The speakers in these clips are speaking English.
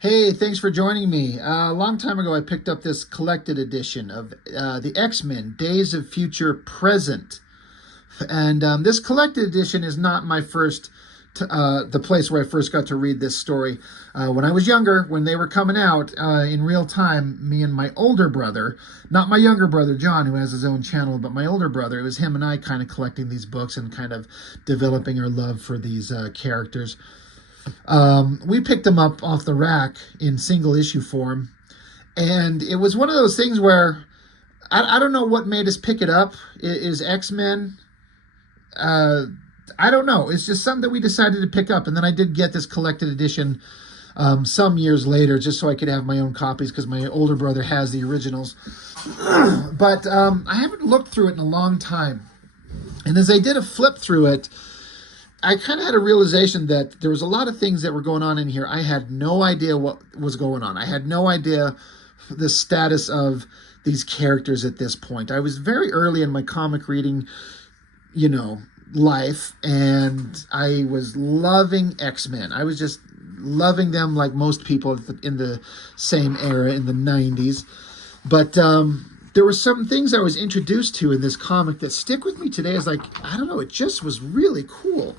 Hey, thanks for joining me. A long time ago, I picked up this collected edition of the X-Men, Days of Future Present. And this collected edition is not my the place where I first got to read this story. When I was younger, when they were coming out in real time, me and my older brother, not my younger brother John, who has his own channel, but my older brother, it was him and I kind of collecting these books and kind of developing our love for these characters. We picked them up off the rack in single issue form, and it was one of those things where I don't know what made us pick it up. Is X-Men? I don't know. It's just something that we decided to pick up, and then I did get this collected edition some years later, just so I could have my own copies because my older brother has the originals. But I haven't looked through it in a long time, and as I did a flip through it, I kind of had a realization that there was a lot of things that were going on in here. I had no idea what was going on. I had no idea the status of these characters at this point. I was very early in my comic reading, life, and I was loving X-Men. I was just loving them like most people in the same era in the 90s. But there were some things I was introduced to in this comic that stick with me today. I don't know, it just was really cool.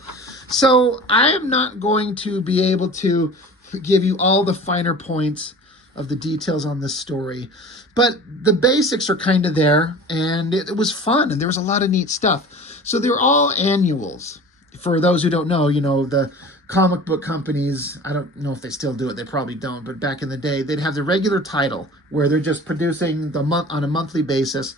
So I am not going to be able to give you all the finer points of the details on this story, but the basics are kind of there, and it was fun, and there was a lot of neat stuff. So they're all annuals. For those who don't know, the comic book companies, I don't know if they still do it, they probably don't, but back in the day, they'd have the regular title where they're just producing on a monthly basis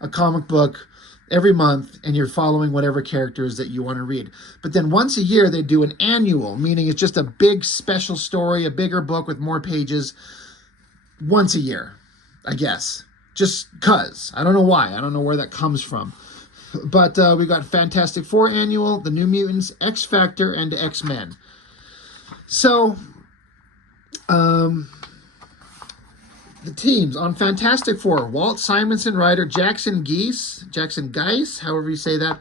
a comic book every month, and you're following whatever characters that you want to read. But then once a year, they do an annual, meaning it's just a big special story, a bigger book with more pages once a year, I guess. Just because. I don't know why. I don't know where that comes from. But we got Fantastic Four Annual, The New Mutants, X Factor, and X-Men. So, the teams on Fantastic Four: Walt Simonson, writer, Jackson Geiss, however you say that.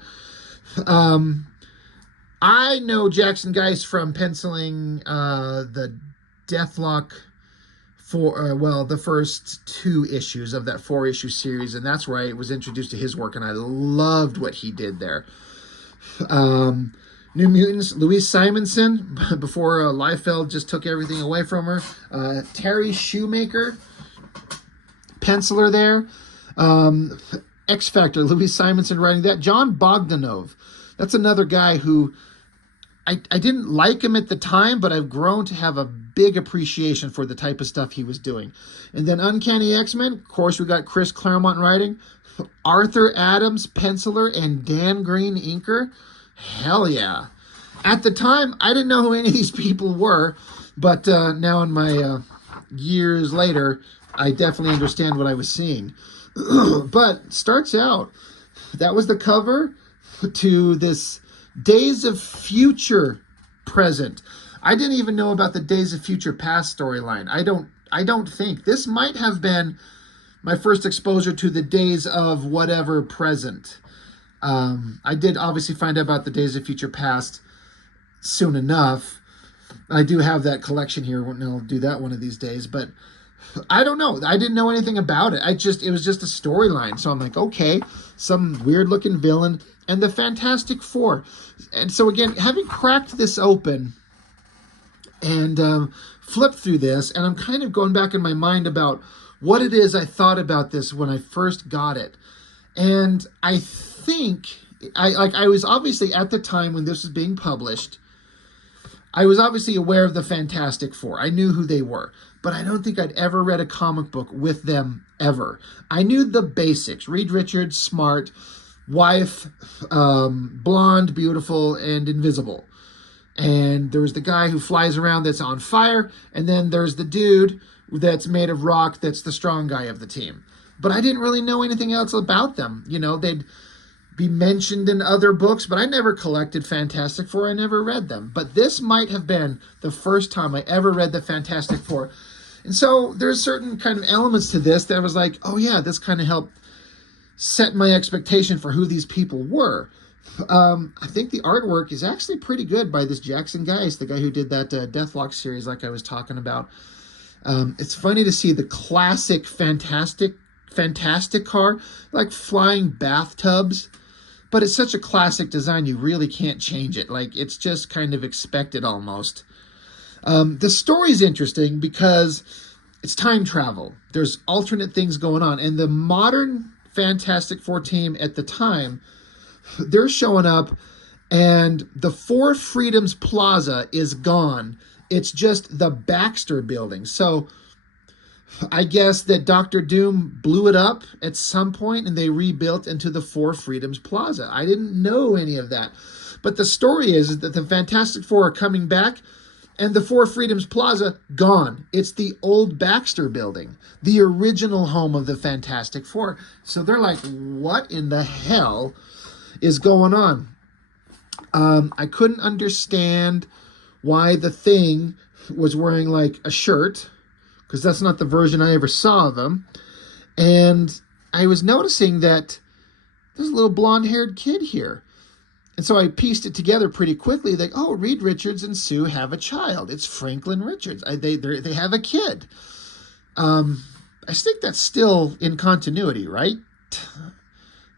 I know Jackson Geiss from penciling the Deathlock the first 2 issues of that 4-issue series, and that's where I was introduced to his work, and I loved what he did there. New Mutants, Louise Simonson, before Liefeld just took everything away from her. Terry Shoemaker, penciler there. X Factor, Louise Simonson writing that. John Bogdanove, that's another guy who I didn't like him at the time, but I've grown to have a big appreciation for the type of stuff he was doing. And then Uncanny X-Men, of course, we got Chris Claremont writing, Arthur Adams penciler, and Dan Green inker. Hell yeah. At the time, I didn't know who any of these people were, but now in my years later, I definitely understand what I was seeing. But starts out, that was the cover to this Days of Future Present. I didn't even know about the Days of Future Past storyline. I don't think. This might have been my first exposure to the Days of whatever present. I did obviously find out about the Days of Future Past soon enough. I do have that collection here, and I'll do that one of these days, but I don't know. I didn't know anything about it. It was just a storyline. So I'm like, okay, some weird looking villain and the Fantastic Four. And so again, having cracked this open and flipped through this, and I'm kind of going back in my mind about what it is I thought about this when I first got it. And I think I was obviously at the time when this was being published, I was obviously aware of the Fantastic Four. I knew who they were, but I don't think I'd ever read a comic book with them ever. I knew the basics. Reed Richards, smart, wife, blonde, beautiful, and invisible. And there's the guy who flies around that's on fire, and then there's the dude that's made of rock that's the strong guy of the team. But I didn't really know anything else about them. They'd be mentioned in other books, but I never collected Fantastic Four. I never read them. But this might have been the first time I ever read the Fantastic Four. And so there's certain kind of elements to this that I was like, oh yeah, this kind of helped set my expectation for who these people were. I think the artwork is actually pretty good by this Jackson Geiss, the guy who did that Deathlock series like I was talking about. It's funny to see the classic fantastic car, like flying bathtubs. But it's such a classic design, you really can't change it. Like, it's just kind of expected almost. The story's interesting because it's time travel. There's alternate things going on. And the modern Fantastic Four team at the time, they're showing up, and the Four Freedoms Plaza is gone. It's just the Baxter building. So I guess that Dr. Doom blew it up at some point and they rebuilt into the Four Freedoms Plaza. I didn't know any of that. But the story is that the Fantastic Four are coming back and the Four Freedoms Plaza, gone. It's the old Baxter building, the original home of the Fantastic Four. So they're like, what in the hell is going on? I couldn't understand why the Thing was wearing like a shirt, because that's not the version I ever saw of him. And I was noticing that there's a little blonde-haired kid here. And so I pieced it together pretty quickly. Like, oh, Reed Richards and Sue have a child. It's Franklin Richards. They have a kid. I think that's still in continuity, right?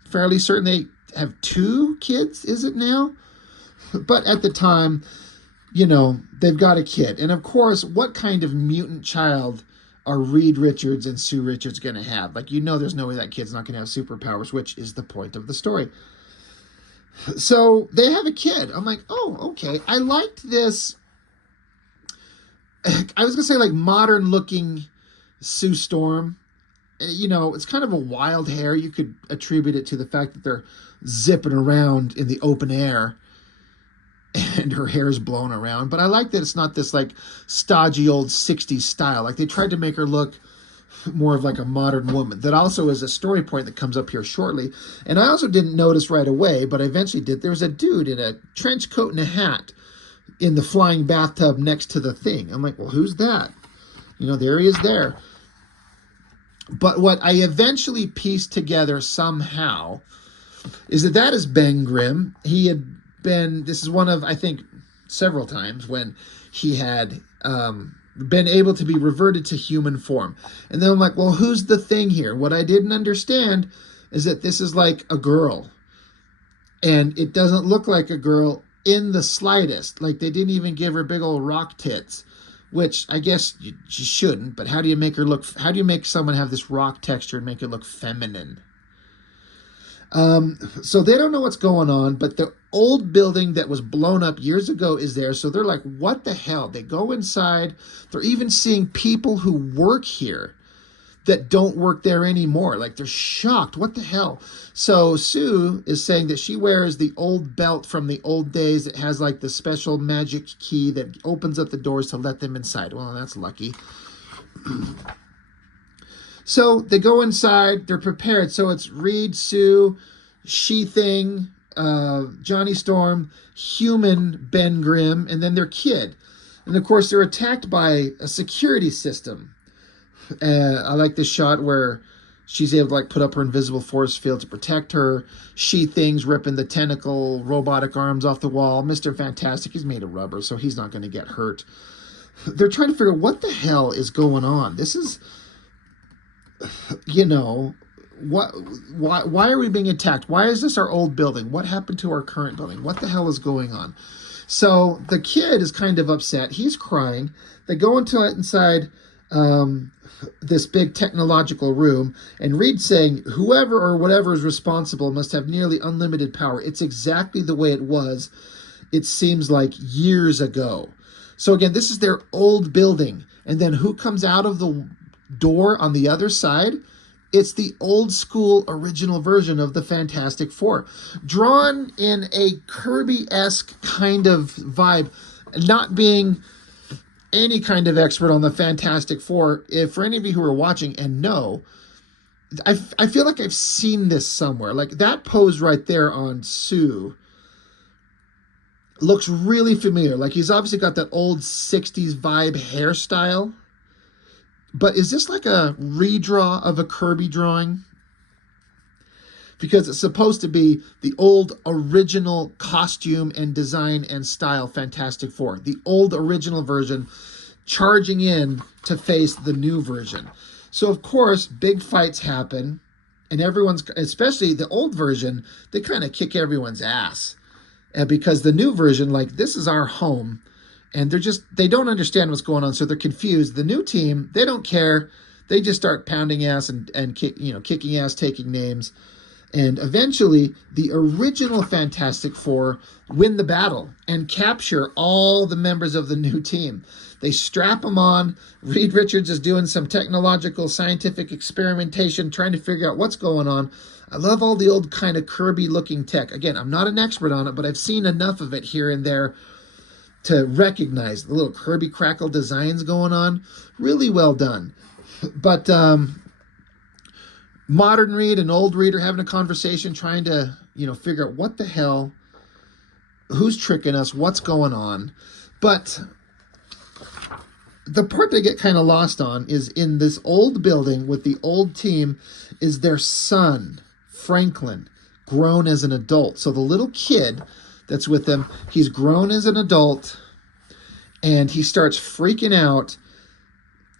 Fairly certain they have 2 kids, is it now? But at the time, you know, they've got a kid. And of course, what kind of mutant child are Reed Richards and Sue Richards going to have? Like, you know, there's no way that kid's not going to have superpowers, which is the point of the story. So they have a kid. I'm like, oh, okay. I liked this. I was going to say like modern looking Sue Storm. You know, it's kind of a wild hair. You could attribute it to the fact that they're zipping around in the open air and her hair's blown around. But I like that it's not this like stodgy old 60s style. Like they tried to make her look more of like a modern woman. That also is a story point that comes up here shortly. And I also didn't notice right away, but I eventually did. There was a dude in a trench coat and a hat in the flying bathtub next to the Thing. I'm like, well, who's that? You know, there he is there. But what I eventually pieced together somehow is that is Ben Grimm. He had been, this is one of, I think, several times when he had been able to be reverted to human form. And then I'm like, well, who's the Thing here? What I didn't understand is that this is like a girl. And it doesn't look like a girl in the slightest. Like they didn't even give her big old rock tits, which I guess you shouldn't. But how do you make her look, how do you make someone have this rock texture and make it look feminine? So they don't know what's going on, but the old building that was blown up years ago is there. So they're like, what the hell? They go inside. They're even seeing people who work here that don't work there anymore. Like they're shocked. What the hell? So Sue is saying that she wears the old belt from the old days. It has like the special magic key that opens up the doors to let them inside. Well, that's lucky. So they go inside, they're prepared. So it's Reed, Sue, She-Thing, Johnny Storm, human Ben Grimm, and then their kid. And of course, they're attacked by a security system. I like this shot where she's able to like put up her invisible force field to protect her. She-Thing's ripping the tentacle robotic arms off the wall. Mr. Fantastic, he's made of rubber, so he's not going to get hurt. They're trying to figure out what the hell is going on. This is, you know, why are we being attacked? Why is this our old building? What happened to our current building? What the hell is going on? So the kid is kind of upset. He's crying. They go inside this big technological room, and Reed's saying whoever or whatever is responsible must have nearly unlimited power. It's exactly the way it was, it seems like, years ago. So again, this is their old building. And then who comes out of the door on the other side? It's the old school original version of the Fantastic Four, drawn in a Kirby-esque kind of vibe. Not being any kind of expert on the Fantastic Four, if for any of you who are watching and know, I feel like I've seen this somewhere. Like that pose right there on Sue looks really familiar. Like he's obviously got that old 60s vibe hairstyle. But is this like a redraw of a Kirby drawing? Because it's supposed to be the old original costume and design and style Fantastic Four. The old original version charging in to face the new version. So, of course, big fights happen, and everyone's, especially the old version, they kind of kick everyone's ass. And because the new version, like, this is our home, and they don't understand what's going on, so they're confused. The new team, they don't care. They just start pounding ass and kicking ass, taking names. And eventually, the original Fantastic Four win the battle and capture all the members of the new team. They strap them on. Reed Richards is doing some technological, scientific experimentation, trying to figure out what's going on. I love all the old kind of Kirby-looking tech. Again, I'm not an expert on it, but I've seen enough of it here and there to recognize the little Kirby crackle designs going on. Really well done. But modern Reed and old Reed are having a conversation, trying to, figure out what the hell, who's tricking us, what's going on. But the part they get kind of lost on is in this old building with the old team is their son, Franklin, grown as an adult. So the little kid that's with them, he's grown as an adult, and he starts freaking out.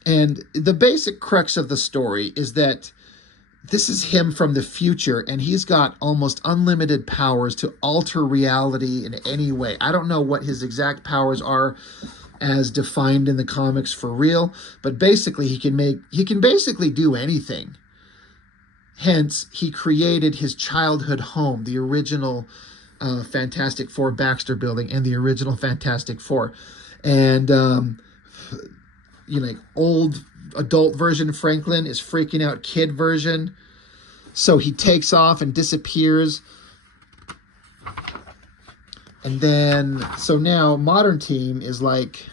And the basic crux of the story is that this is him from the future, and he's got almost unlimited powers to alter reality in any way. I don't know what his exact powers are as defined in the comics for real, but basically he can basically do anything. Hence, he created his childhood home, the original Fantastic Four Baxter building and the original Fantastic Four. And old adult version Franklin is freaking out kid version. So he takes off and disappears. And then, so now modern team is like,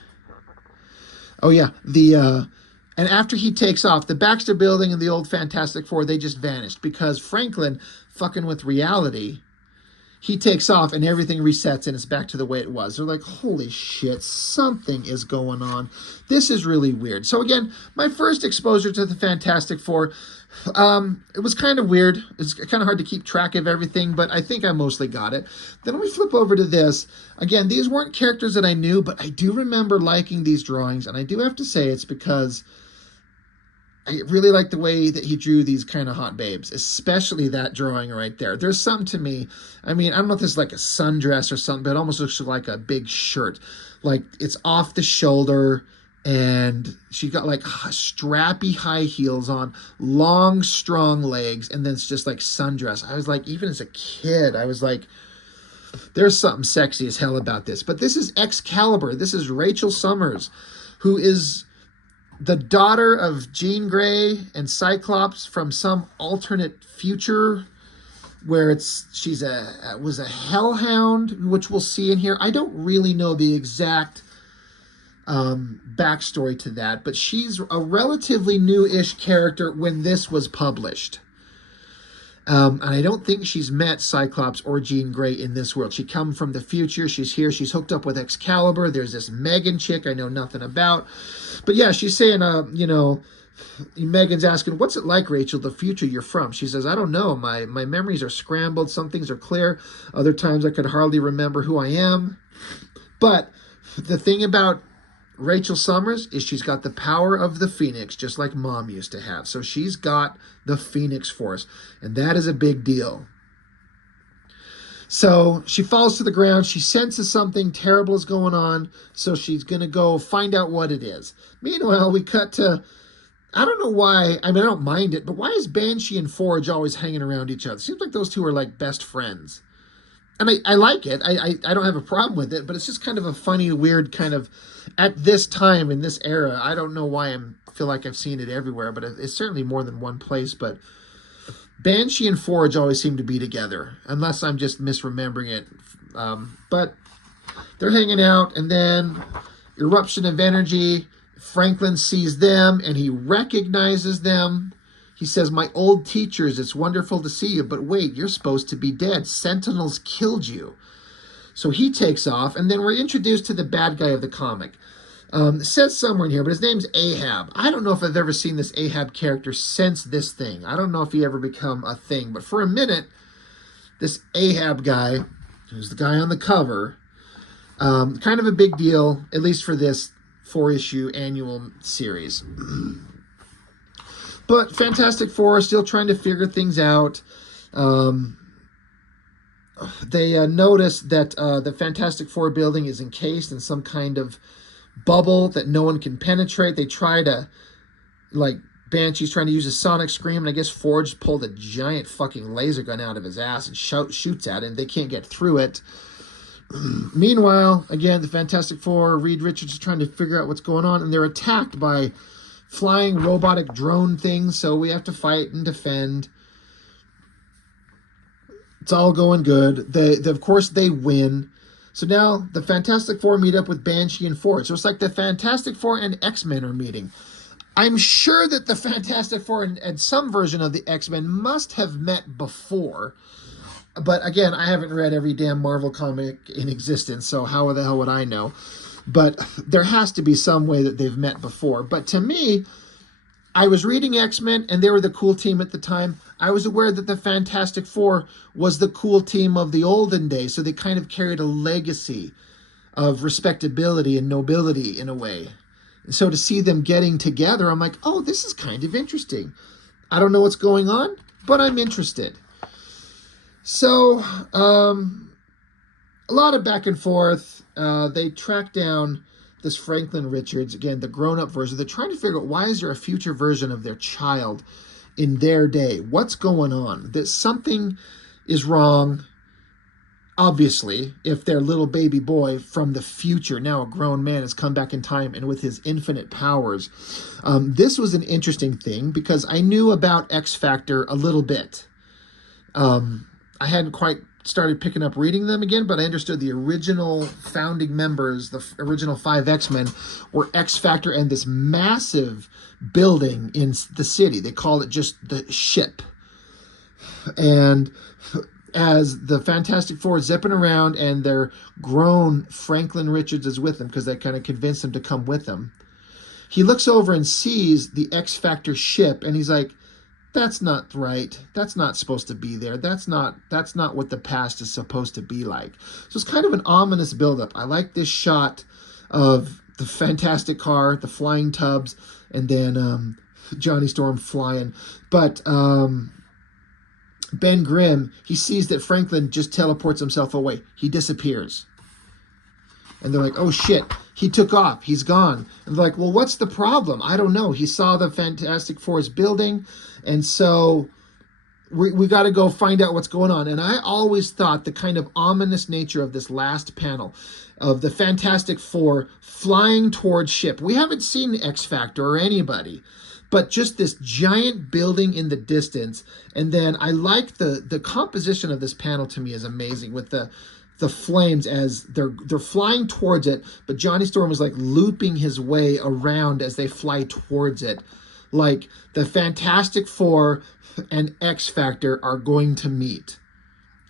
oh yeah, and after he takes off, the Baxter building and the old Fantastic Four, they just vanished because Franklin, fucking with reality, he takes off and everything resets and it's back to the way it was. They're like, holy shit, something is going on. This is really weird. So again, my first exposure to the Fantastic Four, it was kind of weird. It's kind of hard to keep track of everything, but I think I mostly got it. Then we flip over to this. Again, these weren't characters that I knew, but I do remember liking these drawings, and I do have to say it's because I really like the way that he drew these kind of hot babes, especially that drawing right there. There's some to me, I mean, I don't know if this is like a sundress or something, but it almost looks like a big shirt. Like, it's off the shoulder, and she got like strappy high heels on, long, strong legs, and then it's just like sundress. I was like, even as a kid, I was like, there's something sexy as hell about this. But this is Excalibur. This is Rachel Summers, who is the daughter of Jean Grey and Cyclops from some alternate future where she was a hellhound, which we'll see in here. I don't really know the exact backstory to that, but she's a relatively new-ish character when this was published. And I don't think she's met Cyclops or Jean Grey in this world. She come from the future. She's here. She's hooked up with Excalibur. There's this Megan chick I know nothing about. But yeah, she's saying, Megan's asking, what's it like, Rachel, the future you're from? She says, I don't know. My memories are scrambled. Some things are clear. Other times I could hardly remember who I am. But the thing about Rachel Summers is she's got the power of the Phoenix, just like Mom used to have. So she's got the Phoenix Force, and that is a big deal. So she falls to the ground. She senses something terrible is going on, so she's going to go find out what it is. Meanwhile, we cut to, I don't know why, I mean, I don't mind it, but why is Banshee and Forge always hanging around each other? It seems like those two are like best friends. And I like it. I don't have a problem with it, but it's just kind of a funny, weird kind of, at this time, in this era, I don't know why I feel like I've seen it everywhere, but it's certainly more than one place. But Banshee and Forge always seem to be together, unless I'm just misremembering it. But they're hanging out, and then eruption of energy. Franklin sees them, and he recognizes them. He says, my old teachers, it's wonderful to see you, but wait, you're supposed to be dead. Sentinels killed you. So he takes off, and then we're introduced to the bad guy of the comic. It says somewhere in here, but his name's Ahab. I don't know if I've ever seen this Ahab character since this thing. I don't know if he ever become a thing, but for a minute, this Ahab guy, who's the guy on the cover, kind of a big deal, at least for this 4-issue annual series. But Fantastic Four are still trying to figure things out. They notice that the Fantastic Four building is encased in some kind of bubble that no one can penetrate. They try to, like, Banshee's trying to use a sonic scream, and I guess Forge pulled a giant fucking laser gun out of his ass and shoots at it, and they can't get through it. Meanwhile, again, the Fantastic Four, Reed Richards is trying to figure out what's going on, and they're attacked by flying robotic drone things, so we have to fight and defend. It's all going good. Of course, they win. So now the Fantastic Four meet up with Banshee and Forge. So it's like the Fantastic Four and X-Men are meeting. I'm sure that the Fantastic Four and some version of the X-Men must have met before. But again, I haven't read every damn Marvel comic in existence, so how the hell would I know? But there has to be some way that they've met before. But to me, I was reading X-Men, and they were the cool team at the time. I was aware that the Fantastic Four was the cool team of the olden days, so they kind of carried a legacy of respectability and nobility in a way. And so to see them getting together, I'm like, oh, this is kind of interesting. I don't know what's going on, but I'm interested. So, a lot of back and forth. They track down this Franklin Richards, again, the grown-up version. They're trying to figure out, why is there a future version of their child in their day? What's going on? That something is wrong, obviously, if their little baby boy from the future, now a grown man, has come back in time and with his infinite powers. This was an interesting thing because I knew about X Factor a little bit. I hadn't quite started picking up reading them again, but I understood the original founding members, the original 5 X-Men, were X Factor and this massive building in the city. They call it just the ship. And as the Fantastic Four is zipping around and their grown Franklin Richards is with them because they kind of convinced him to come with them, he looks over and sees the X Factor ship, and he's like, that's not right. That's not supposed to be there. That's not what the past is supposed to be like. So it's kind of an ominous buildup. I like this shot of the Fantastic car, the flying tubs, and then Johnny Storm flying. But Ben Grimm, he sees that Franklin just teleports himself away. He disappears. And they're like, oh shit, he took off. He's gone. And they're like, well, what's the problem? I don't know. He saw the Fantastic Four's building. And so we got to go find out what's going on. And I always thought the kind of ominous nature of this last panel of the Fantastic Four flying towards ship. We haven't seen X Factor or anybody, but just this giant building in the distance. And then I like the composition of this panel. To me is amazing with the flames as they're flying towards it, but Johnny Storm is like looping his way around as they fly towards it. Like the Fantastic Four and X Factor are going to meet.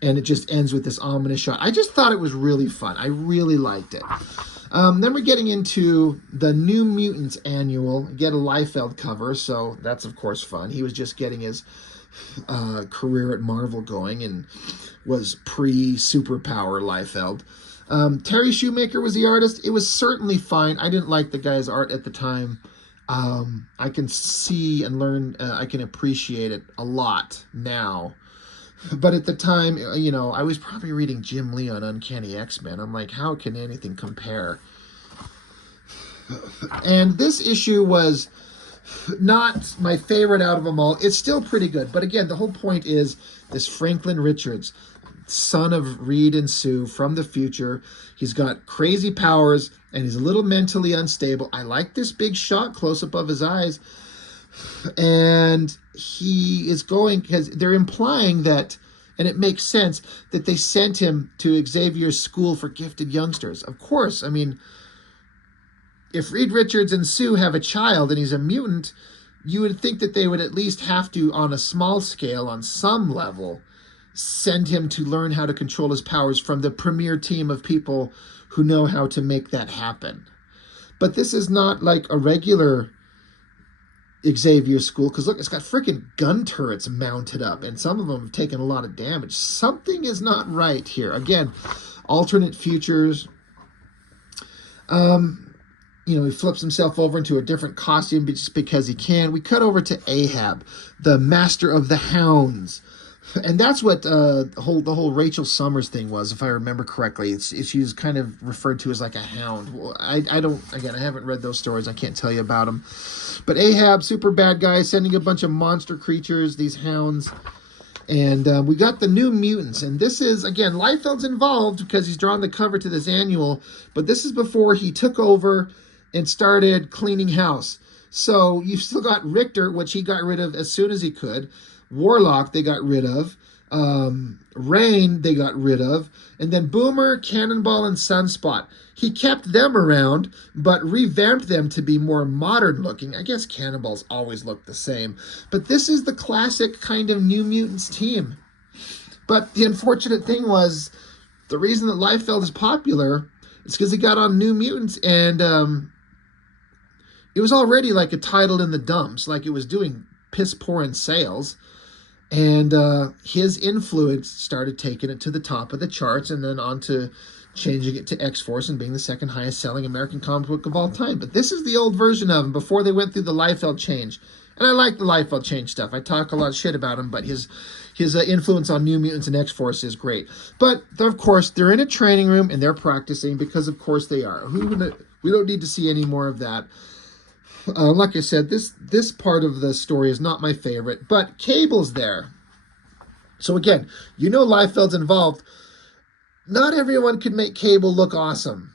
And it just ends with this ominous shot. I just thought it was really fun. I really liked it. Then we're getting into the New Mutants annual. Get a Liefeld cover, so that's of course fun. He was just getting his career at Marvel going and was pre-superpower Liefeld. Terry Shoemaker was the artist. It was certainly fine. I didn't like the guy's art at the time. I can see and learn, I can appreciate it a lot now. But at the time, you know, I was probably reading Jim Lee on Uncanny X-Men. I'm like, how can anything compare? And this issue was not my favorite out of them all. It's still pretty good. But again, the whole point is this Franklin Richards, son of Reed and Sue from the future. He's got crazy powers and he's a little mentally unstable. I like this big shot close up of his eyes. And he is going, because they're implying that, and it makes sense, that they sent him to Xavier's School for Gifted Youngsters. Of course, I mean, if Reed Richards and Sue have a child and he's a mutant, you would think that they would at least have to, on a small scale, on some level, send him to learn how to control his powers from the premier team of people who know how to make that happen. But this is not like a regular Xavier School, because look, it's got freaking gun turrets mounted up, and some of them have taken a lot of damage. Something is not right here. Again, alternate futures. you know, he flips himself over into a different costume just because he can. We cut over to Ahab, the master of the hounds. And that's what the whole Rachel Summers thing was, if I remember correctly. She was kind of referred to as like a hound. Well, I don't, again, I haven't read those stories. I can't tell you about them. But Ahab, super bad guy, sending a bunch of monster creatures, these hounds. And we got the New Mutants. And this is, again, Liefeld's involved because he's drawn the cover to this annual. But this is before he took over and started cleaning house. So you've still got Richter, which he got rid of as soon as he could. Warlock, they got rid of. Rain, they got rid of. And then Boomer, Cannonball, and Sunspot. He kept them around, but revamped them to be more modern looking. I guess Cannonballs always look the same. But this is the classic kind of New Mutants team. But the unfortunate thing was, the reason that Liefeld is popular is because he got on New Mutants, and it was already like a title in the dumps. Like, it was doing piss poor in sales. And his influence started taking it to the top of the charts, and then on to changing it to X-Force and being the second highest selling American comic book of all time. But this is the old version of him before they went through the Liefeld change. And I like the Liefeld change stuff. I talk a lot of shit about him, but his influence on New Mutants and X-Force is great. But, of course, they're in a training room and they're practicing because, of course, they are. We don't need to see any more of that. Like I said, this part of the story is not my favorite, but Cable's there. So again, you know Liefeld's involved. Not everyone could make Cable look awesome.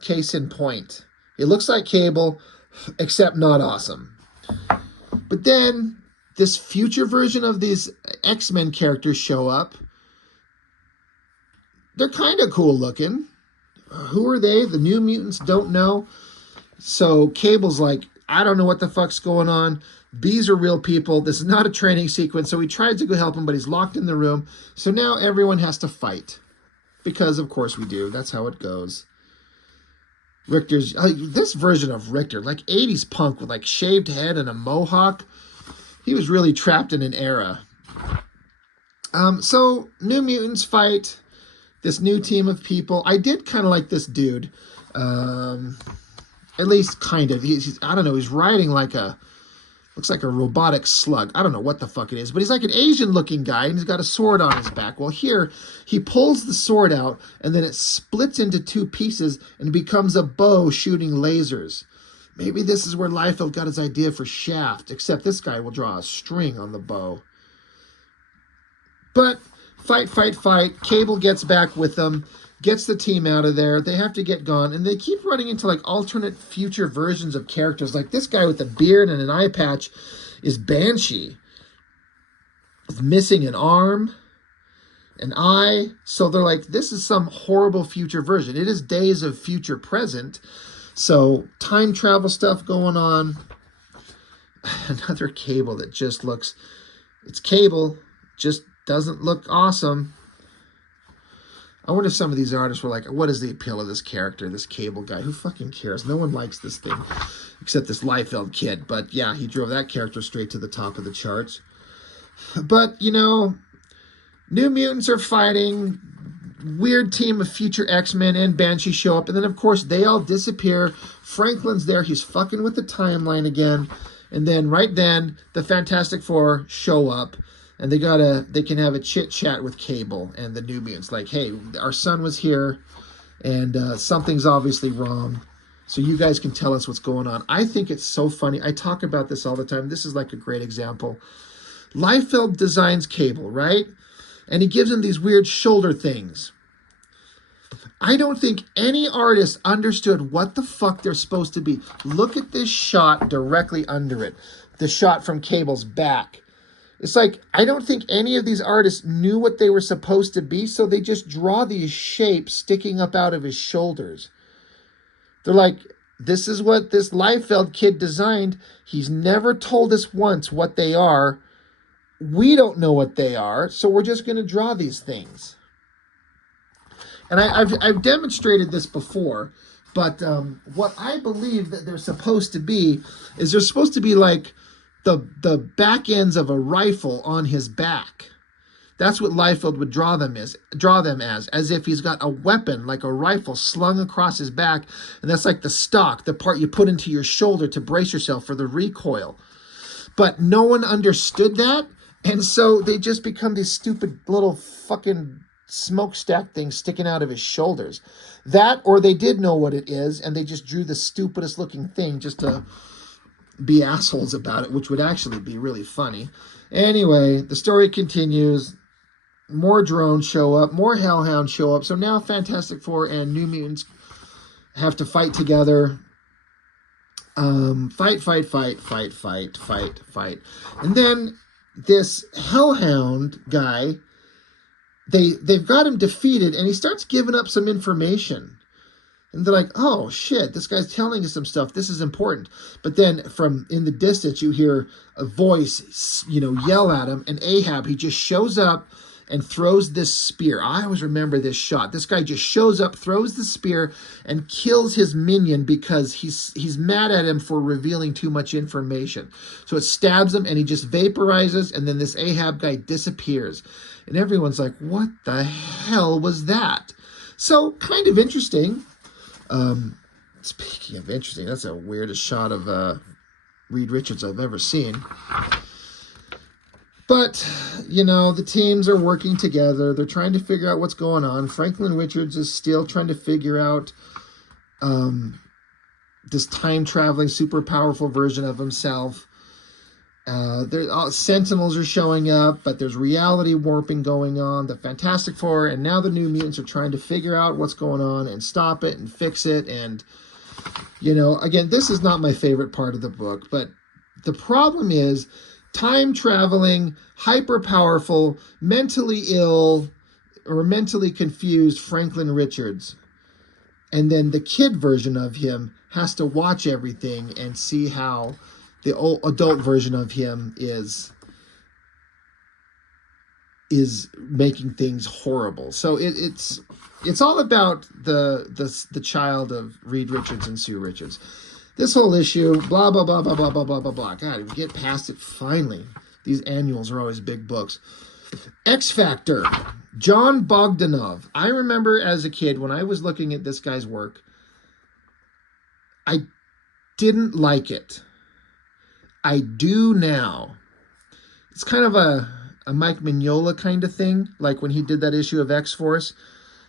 Case in point. It looks like Cable, except not awesome. But then this future version of these X-Men characters show up. They're kind of cool looking. Who are they? The New Mutants don't know. So Cable's like, I don't know what the fuck's going on. These are real people. This is not a training sequence. So he tries to go help him, but he's locked in the room. So now everyone has to fight. Because, of course, we do. That's how it goes. Richter's... this version of Richter, like 80s punk with like shaved head and a mohawk. He was really trapped in an era. So New Mutants fight this new team of people. I did kind of like this dude. At least kind of. He's I don't know, he's riding like looks like a robotic slug. I don't know what the fuck it is, but he's like an Asian-looking guy, and he's got a sword on his back. Well, here, he pulls the sword out, and then it splits into two pieces and becomes a bow shooting lasers. Maybe this is where Liefeld got his idea for Shaft, except this guy will draw a string on the bow. But fight. Cable gets back with them, gets the team out of there. They have to get gone, and they keep running into like alternate future versions of characters. Like this guy with a beard and an eye patch is Banshee, missing an arm, an eye. So they're like, this is some horrible future version. It is Days of Future Present. So time travel stuff going on. Another Cable that just looks, it's Cable, just doesn't look awesome. I wonder if some of these artists were like, what is the appeal of this character, this Cable guy? Who fucking cares? No one likes this thing except this Liefeld kid. But yeah, he drove that character straight to the top of the charts. But, you know, New Mutants are fighting. Weird team of future X-Men and Banshee show up. And then, of course, they all disappear. Franklin's there. He's fucking with the timeline again. And then, right then, the Fantastic Four show up. And they can have a chit-chat with Cable and the New Mutants. Like, hey, our son was here, and something's obviously wrong. So you guys can tell us what's going on. I think it's so funny. I talk about this all the time. This is like a great example. Liefeld designs Cable, right? And he gives him these weird shoulder things. I don't think any artist understood what the fuck they're supposed to be. Look at this shot directly under it. The shot from Cable's back. It's like, I don't think any of these artists knew what they were supposed to be, so they just draw these shapes sticking up out of his shoulders. They're like, this is what this Liefeld kid designed. He's never told us once what they are. We don't know what they are, so we're just going to draw these things. And I've demonstrated this before, but what I believe that they're supposed to be is they're supposed to be like the back ends of a rifle on his back. That's what Liefeld would draw them as if he's got a weapon like a rifle slung across his back, and that's like the stock, the part you put into your shoulder to brace yourself for the recoil. But no one understood that, and so they just become these stupid little fucking smokestack things sticking out of his shoulders. That, or they did know what it is, and they just drew the stupidest looking thing just to be assholes about it, which would actually be really funny. Anyway, the story continues. More drones show up, more Hellhounds show up. So now Fantastic Four and New Mutants have to fight together. Fight. And then this Hellhound guy, they've got him defeated, and he starts giving up some information. And they're like, oh, shit, this guy's telling us some stuff. This is important. But then from in the distance, you hear a voice, yell at him. And Ahab, he just shows up and throws this spear. I always remember this shot. This guy just shows up, throws the spear, and kills his minion because he's mad at him for revealing too much information. So it stabs him, and he just vaporizes, and then this Ahab guy disappears. And everyone's like, what the hell was that? So kind of interesting. Speaking of interesting, that's the weirdest shot of Reed Richards I've ever seen. But, the teams are working together. They're trying to figure out what's going on. Franklin Richards is still trying to figure out this time-traveling, super powerful version of himself. Sentinels are showing up, but there's reality warping going on. The Fantastic Four and now the New Mutants are trying to figure out what's going on and stop it and fix it. And, again, this is not my favorite part of the book, but the problem is time-traveling, hyper-powerful, mentally ill, or mentally confused Franklin Richards. And then the kid version of him has to watch everything and see how the old adult version of him is making things horrible. So it's all about the child of Reed Richards and Sue Richards. This whole issue, blah, blah, blah, blah, blah, blah, blah, blah, blah. God, we get past it finally. These annuals are always big books. X Factor, John Bogdanov. I remember as a kid when I was looking at this guy's work, I didn't like it. I do now. It's kind of a Mike Mignola kind of thing, like when he did that issue of X-Force.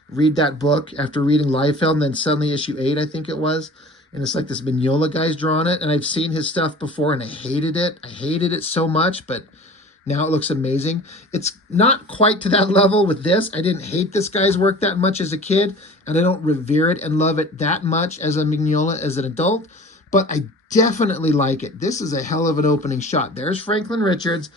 Read that book after reading Liefeld, and then suddenly issue 8, I think it was. And it's like this Mignola guy's drawn it, and I've seen his stuff before, and I hated it. I hated it so much, but now it looks amazing. It's not quite to that level with this. I didn't hate this guy's work that much as a kid, and I don't revere it and love it that much as a Mignola as an adult, but I definitely like it. This is a hell of an opening shot. There's Franklin Richards,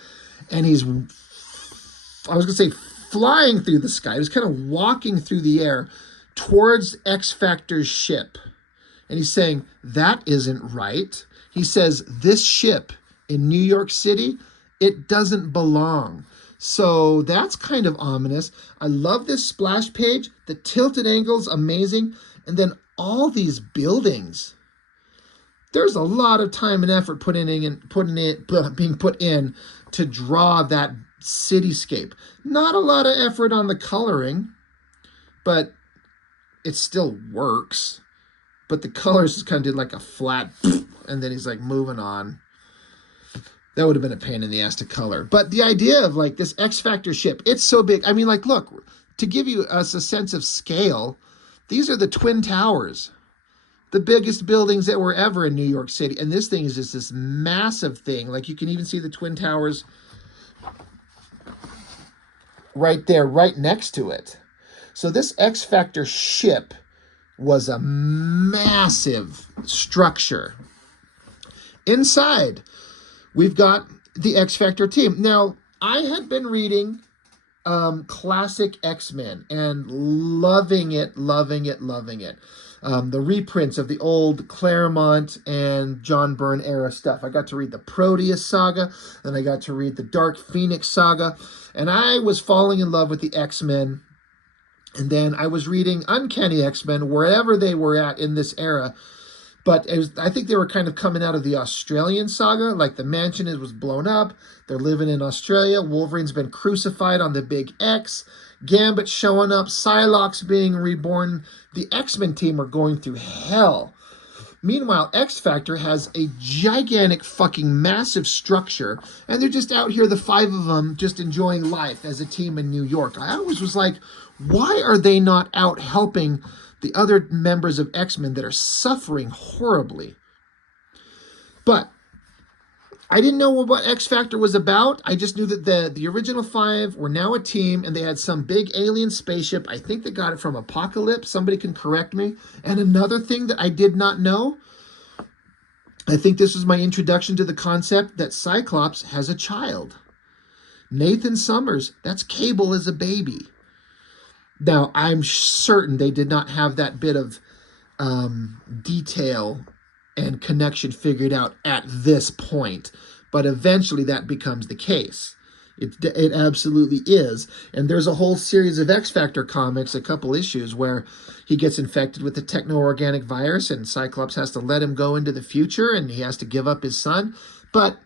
and he's, I was going to say flying through the sky. He's kind of walking through the air towards X Factor's ship. And he's saying, that isn't right. He says, this ship in New York City, it doesn't belong. So that's kind of ominous. I love this splash page. The tilted angle's amazing. And then all these buildings. There's a lot of time and effort being put in to draw that cityscape. Not a lot of effort on the coloring, but it still works. But the colors just kind of did like a flat, and then he's like moving on. That would have been a pain in the ass to color. But the idea of like this X Factor ship, it's so big. I mean, like, look, to give you us a sense of scale, these are the Twin Towers, the biggest buildings that were ever in New York City. And this thing is just this massive thing. Like you can even see the Twin Towers right there, right next to it. So this X Factor ship was a massive structure. Inside, we've got the X Factor team. Now, I had been reading classic X-Men and loving it. The reprints of the old Claremont and John Byrne era stuff. I got to read the Proteus saga, then I got to read the Dark Phoenix saga, and I was falling in love with the X-Men. And then I was reading Uncanny X-Men, wherever they were at in this era. But I think they were kind of coming out of the Australian saga. Like the mansion was blown up. They're living in Australia. Wolverine's been crucified on the Big X. Gambit showing up. Psylocke being reborn. The X-Men team are going through hell. Meanwhile, X Factor has a gigantic fucking massive structure, and they're just out here, the 5 of them, just enjoying life as a team in New York. I always was like, why are they not out helping the other members of X-Men that are suffering horribly? But I didn't know what X Factor was about. I just knew that the original 5 were now a team, and they had some big alien spaceship. I think they got it from Apocalypse. Somebody can correct me. And another thing that I did not know, I think this was my introduction to the concept that Cyclops has a child. Nathan Summers, that's Cable as a baby. Now, I'm certain they did not have that bit of detail and connection figured out at this point, but eventually that becomes the case. It absolutely is. And there's a whole series of X Factor comics, a couple issues, where he gets infected with the techno-organic virus and Cyclops has to let him go into the future and he has to give up his son. But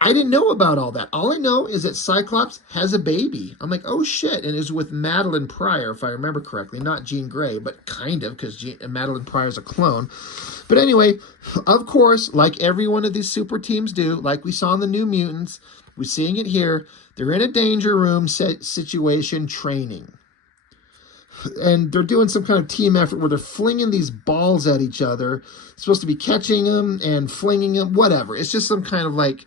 I didn't know about all that. All I know is that Cyclops has a baby. I'm like, oh shit. And it was with Madeline Pryor, if I remember correctly. Not Jean Grey, but kind of, because Madeline Pryor's a clone. But anyway, of course, like every one of these super teams do, like we saw in the New Mutants, we're seeing it here, they're in a danger room situation training. And they're doing some kind of team effort where they're flinging these balls at each other. It's supposed to be catching them and flinging them, whatever. It's just some kind of like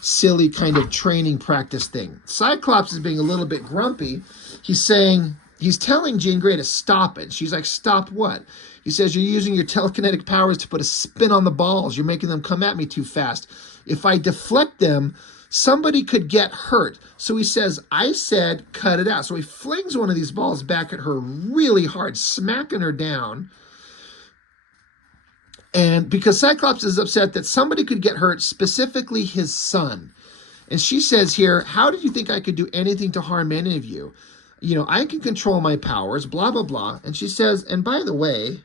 silly kind of training practice thing. Cyclops is being a little bit grumpy. He's telling Jean Grey to stop it. She's like, stop what? He says, you're using your telekinetic powers to put a spin on the balls. You're making them come at me too fast. If I deflect them, somebody could get hurt. So he says, I said, cut it out. So he flings one of these balls back at her really hard, smacking her down. And because Cyclops is upset that somebody could get hurt, specifically his son. And she says here, how did you think I could do anything to harm any of you? You know, I can control my powers, blah, blah, blah. And she says, and by the way,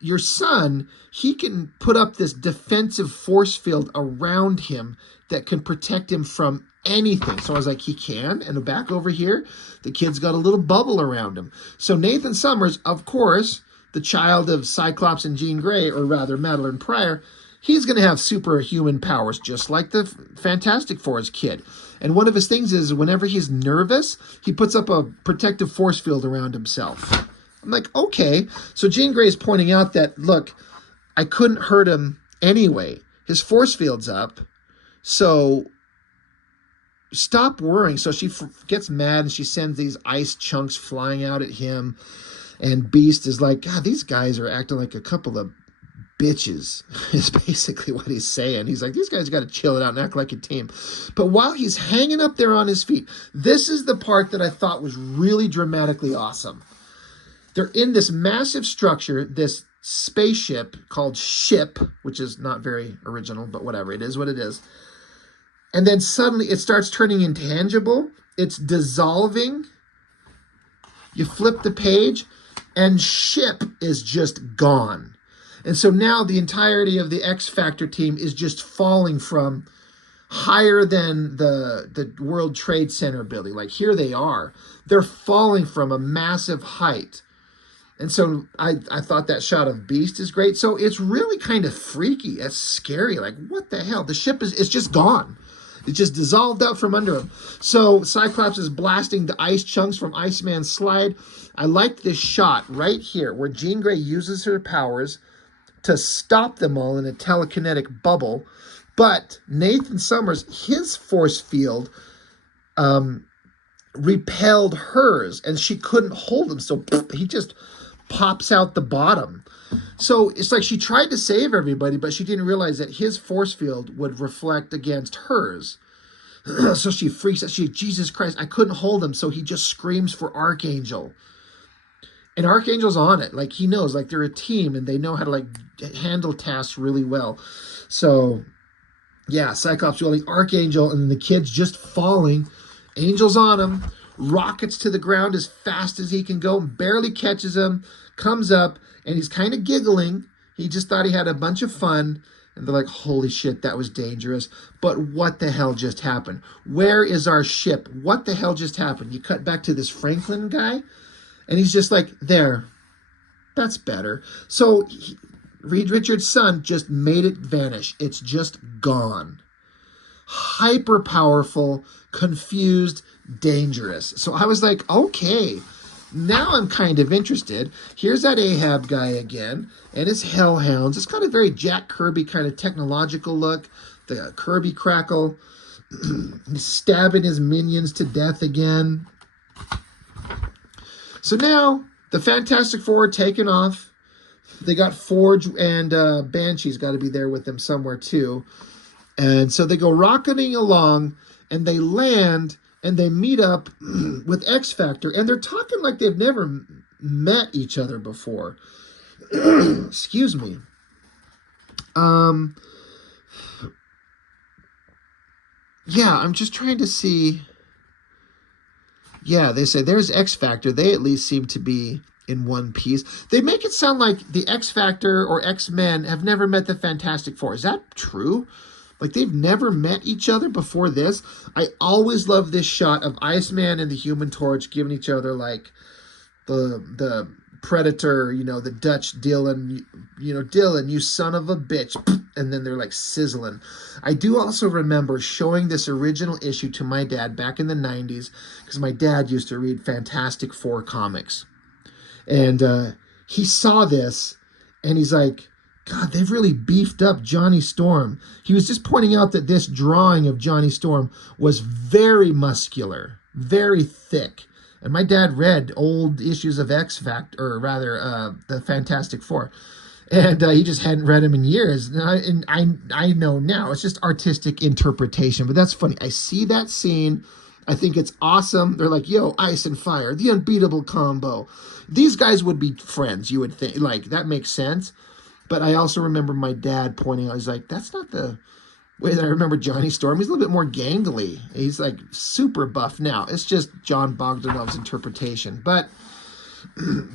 your son, he can put up this defensive force field around him that can protect him from anything. So I was like, he can? And back over here, the kid's got a little bubble around him. So Nathan Summers, of course, the child of Cyclops and Jean Grey, or rather Madeline Pryor, he's going to have superhuman powers, just like the Fantastic Four's kid. And one of his things is whenever he's nervous, he puts up a protective force field around himself. I'm like, okay. So Jean Grey is pointing out that, look, I couldn't hurt him anyway. His force field's up. So stop worrying. So she gets mad and she sends these ice chunks flying out at him. And Beast is like, God, these guys are acting like a couple of bitches, is basically what he's saying. He's like, these guys got to chill it out and act like a team. But while he's hanging up there on his feet, this is the part that I thought was really dramatically awesome. They're in this massive structure, this spaceship called Ship, which is not very original, but whatever, it is what it is. And then suddenly it starts turning intangible. It's dissolving. You flip the page, and Ship is just gone. And so now the entirety of the X Factor team is just falling from higher than the World Trade Center building. Like, here they are. They're falling from a massive height. And so I thought that shot of Beast is great. So it's really kind of freaky. It's scary. Like, what the hell? The ship it's just gone. It just dissolved out from under him. So Cyclops is blasting the ice chunks from Iceman's slide. I liked this shot right here where Jean Grey uses her powers to stop them all in a telekinetic bubble. But Nathan Summers, his force field repelled hers, and she couldn't hold him. So he just pops out the bottom. So it's like she tried to save everybody, but she didn't realize that his force field would reflect against hers. So she freaks out. Jesus Christ, I couldn't hold him. So he just screams for Archangel. And Archangel's on it. Like, he knows, like, they're a team and they know how to, like, handle tasks really well. So, yeah, Cyclops yelling Archangel, and then the kid's just falling. Angel's on him, rockets to the ground as fast as he can go, barely catches him, comes up, and he's kind of giggling. He just thought he had a bunch of fun. And they're like, holy shit, that was dangerous. But what the hell just happened? Where is our ship? What the hell just happened? You cut back to this Franklin guy, and he's just like, there. That's better. So Reed Richards' son just made it vanish. It's just gone. Hyper powerful, confused, dangerous. So I was like, okay, now I'm kind of interested. Here's that Ahab guy again, and his hellhounds. It's got a very Jack Kirby kind of technological look. The Kirby crackle. He's stabbing his minions to death again. So now the Fantastic Four are taken off. They got Forge and Banshee's got to be there with them somewhere too. And so they go rocketing along, and they land, and they meet up with X Factor, and they're talking like they've never met each other before. Excuse me. Yeah, I'm just trying to see. Yeah, they say there's X Factor. They at least seem to be in one piece. They make it sound like the X Factor or X-Men have never met the Fantastic Four. Is that true? Like, they've never met each other before this? I always love this shot of Iceman and the Human Torch giving each other, like, the Predator, you know, the Dutch Dylan, you know, Dylan, you son of a bitch. And then they're, like, sizzling. I do also remember showing this original issue to my dad back in the 90s, because my dad used to read Fantastic Four comics. And he saw this, and he's like, God, they've really beefed up Johnny Storm. He was just pointing out that this drawing of Johnny Storm was very muscular, very thick. And my dad read old issues of X Factor, or rather, the Fantastic Four. And he just hadn't read them in years. And I know now, it's just artistic interpretation. But that's funny. I see that scene. I think it's awesome. They're like, yo, ice and fire, the unbeatable combo. These guys would be friends, you would think. Like, that makes sense. But I also remember my dad pointing out, he's like, that's not the way that I remember Johnny Storm. He's a little bit more gangly. He's like super buff now. It's just John Bogdanov's interpretation. But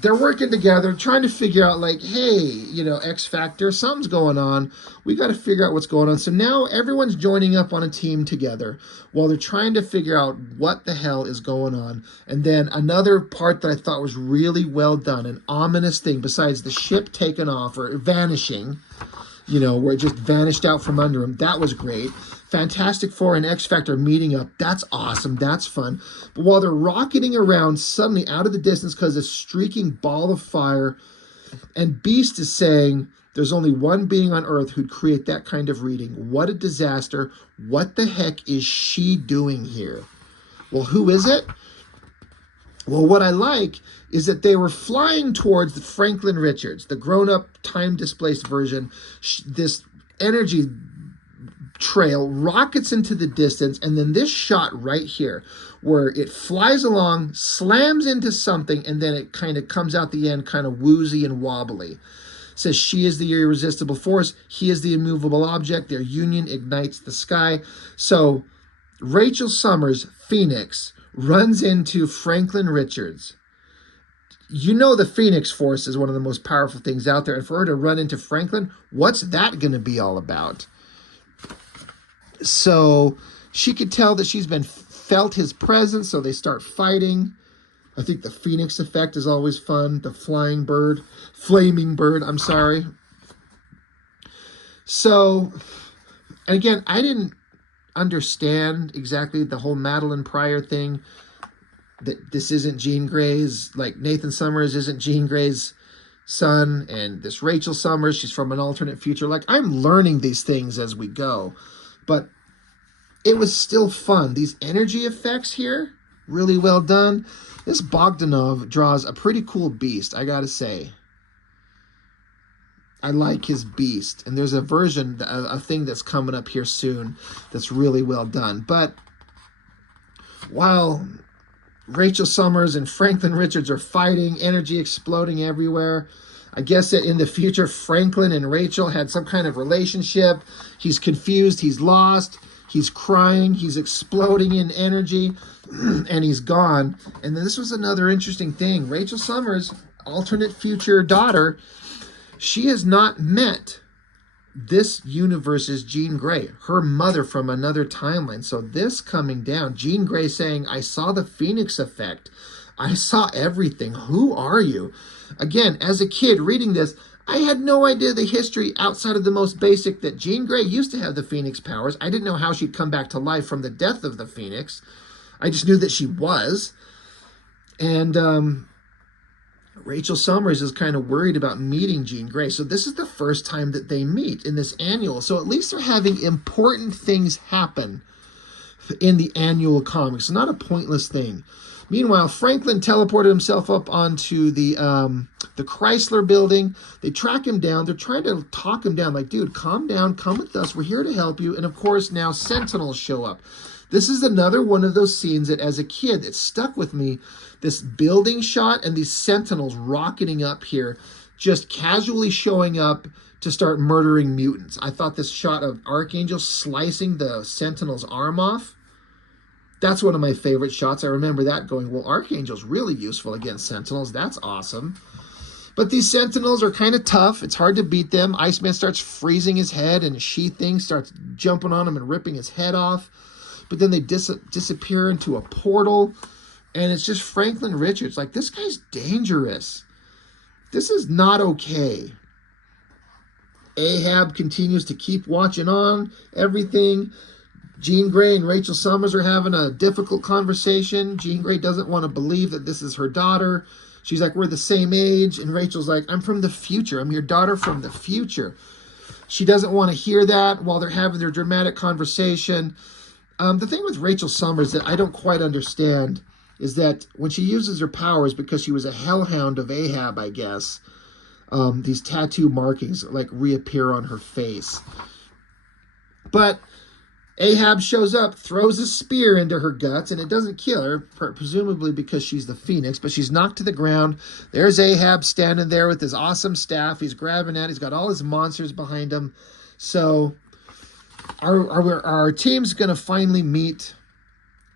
they're working together, trying to figure out, like, hey, you know, X Factor, something's going on. We got to figure out what's going on. So now everyone's joining up on a team together while they're trying to figure out what the hell is going on. And then another part that I thought was really well done, an ominous thing, besides the ship taking off or vanishing, you know, where it just vanished out from under him. That was great. Fantastic Four and X Factor meeting up. That's awesome. That's fun. But while they're rocketing around, suddenly out of the distance comes a streaking ball of fire. And Beast is saying, there's only one being on Earth who'd create that kind of reading. What a disaster. What the heck is she doing here? Well, who is it? Well, what I like is that they were flying towards the Franklin Richards, the grown-up, time-displaced version. This energy trail rockets into the distance, and then this shot right here where it flies along, slams into something, and then it kind of comes out the end kind of woozy and wobbly. It says she is the irresistible force, he is the immovable object, their union ignites the sky. So Rachel Summers, Phoenix, runs into Franklin Richards. You know the Phoenix Force is one of the most powerful things out there, and for her to run into Franklin, what's that going to be all about? So she could tell that she's been felt his presence, so they start fighting. I think the Phoenix effect is always fun. The flaming bird, I'm sorry. So, again, I didn't understand exactly the whole Madeline Pryor thing. That this isn't Jean Grey's, like Nathan Summers isn't Jean Grey's son, and this Rachel Summers, she's from an alternate future. Like, I'm learning these things as we go. But it was still fun. These energy effects here, really well done. This Bogdanov draws a pretty cool beast, I gotta say. I like his beast. And there's a version, a thing that's coming up here soon that's really well done. But while Rachel Summers and Franklin Richards are fighting, energy exploding everywhere, I guess that in the future, Franklin and Rachel had some kind of relationship. He's confused, he's lost, he's crying, he's exploding in energy, and he's gone. And then this was another interesting thing. Rachel Summers, alternate future daughter, she has not met this universe's Jean Grey, her mother from another timeline. So this coming down, Jean Grey saying, I saw the Phoenix effect. I saw everything. Who are you? Again, as a kid reading this, I had no idea the history outside of the most basic, that Jean Grey used to have the Phoenix powers. I didn't know how she'd come back to life from the death of the Phoenix. I just knew that she was. And Rachel Summers is kind of worried about meeting Jean Grey. So this is the first time that they meet in this annual. So at least they're having important things happen in the annual comics. It's not a pointless thing. Meanwhile, Franklin teleported himself up onto the Chrysler building. They track him down. They're trying to talk him down. Like, dude, calm down. Come with us. We're here to help you. And of course, now Sentinels show up. This is another one of those scenes that as a kid, it stuck with me. This building shot and these Sentinels rocketing up here, just casually showing up to start murdering mutants. I thought this shot of Archangel slicing the Sentinel's arm off, that's one of my favorite shots. I remember that going, well, Archangel's really useful against Sentinels. That's awesome. But these Sentinels are kind of tough. It's hard to beat them. Iceman starts freezing his head, and She-Thing starts jumping on him and ripping his head off. But then they disappear into a portal. And it's just Franklin Richards. Like, this guy's dangerous. This is not okay. Ahab continues to keep watching on everything. Jean Grey and Rachel Summers are having a difficult conversation. Jean Grey doesn't want to believe that this is her daughter. She's like, we're the same age. And Rachel's like, I'm from the future. I'm your daughter from the future. She doesn't want to hear that while they're having their dramatic conversation. The thing with Rachel Summers that I don't quite understand is that when she uses her powers, because she was a hellhound of Ahab, I guess, these tattoo markings like reappear on her face. But Ahab shows up, throws a spear into her guts, and it doesn't kill her, presumably because she's the Phoenix, but she's knocked to the ground. There's Ahab standing there with his awesome staff. He's grabbing at it. He's got all his monsters behind him. So our team's going to finally meet.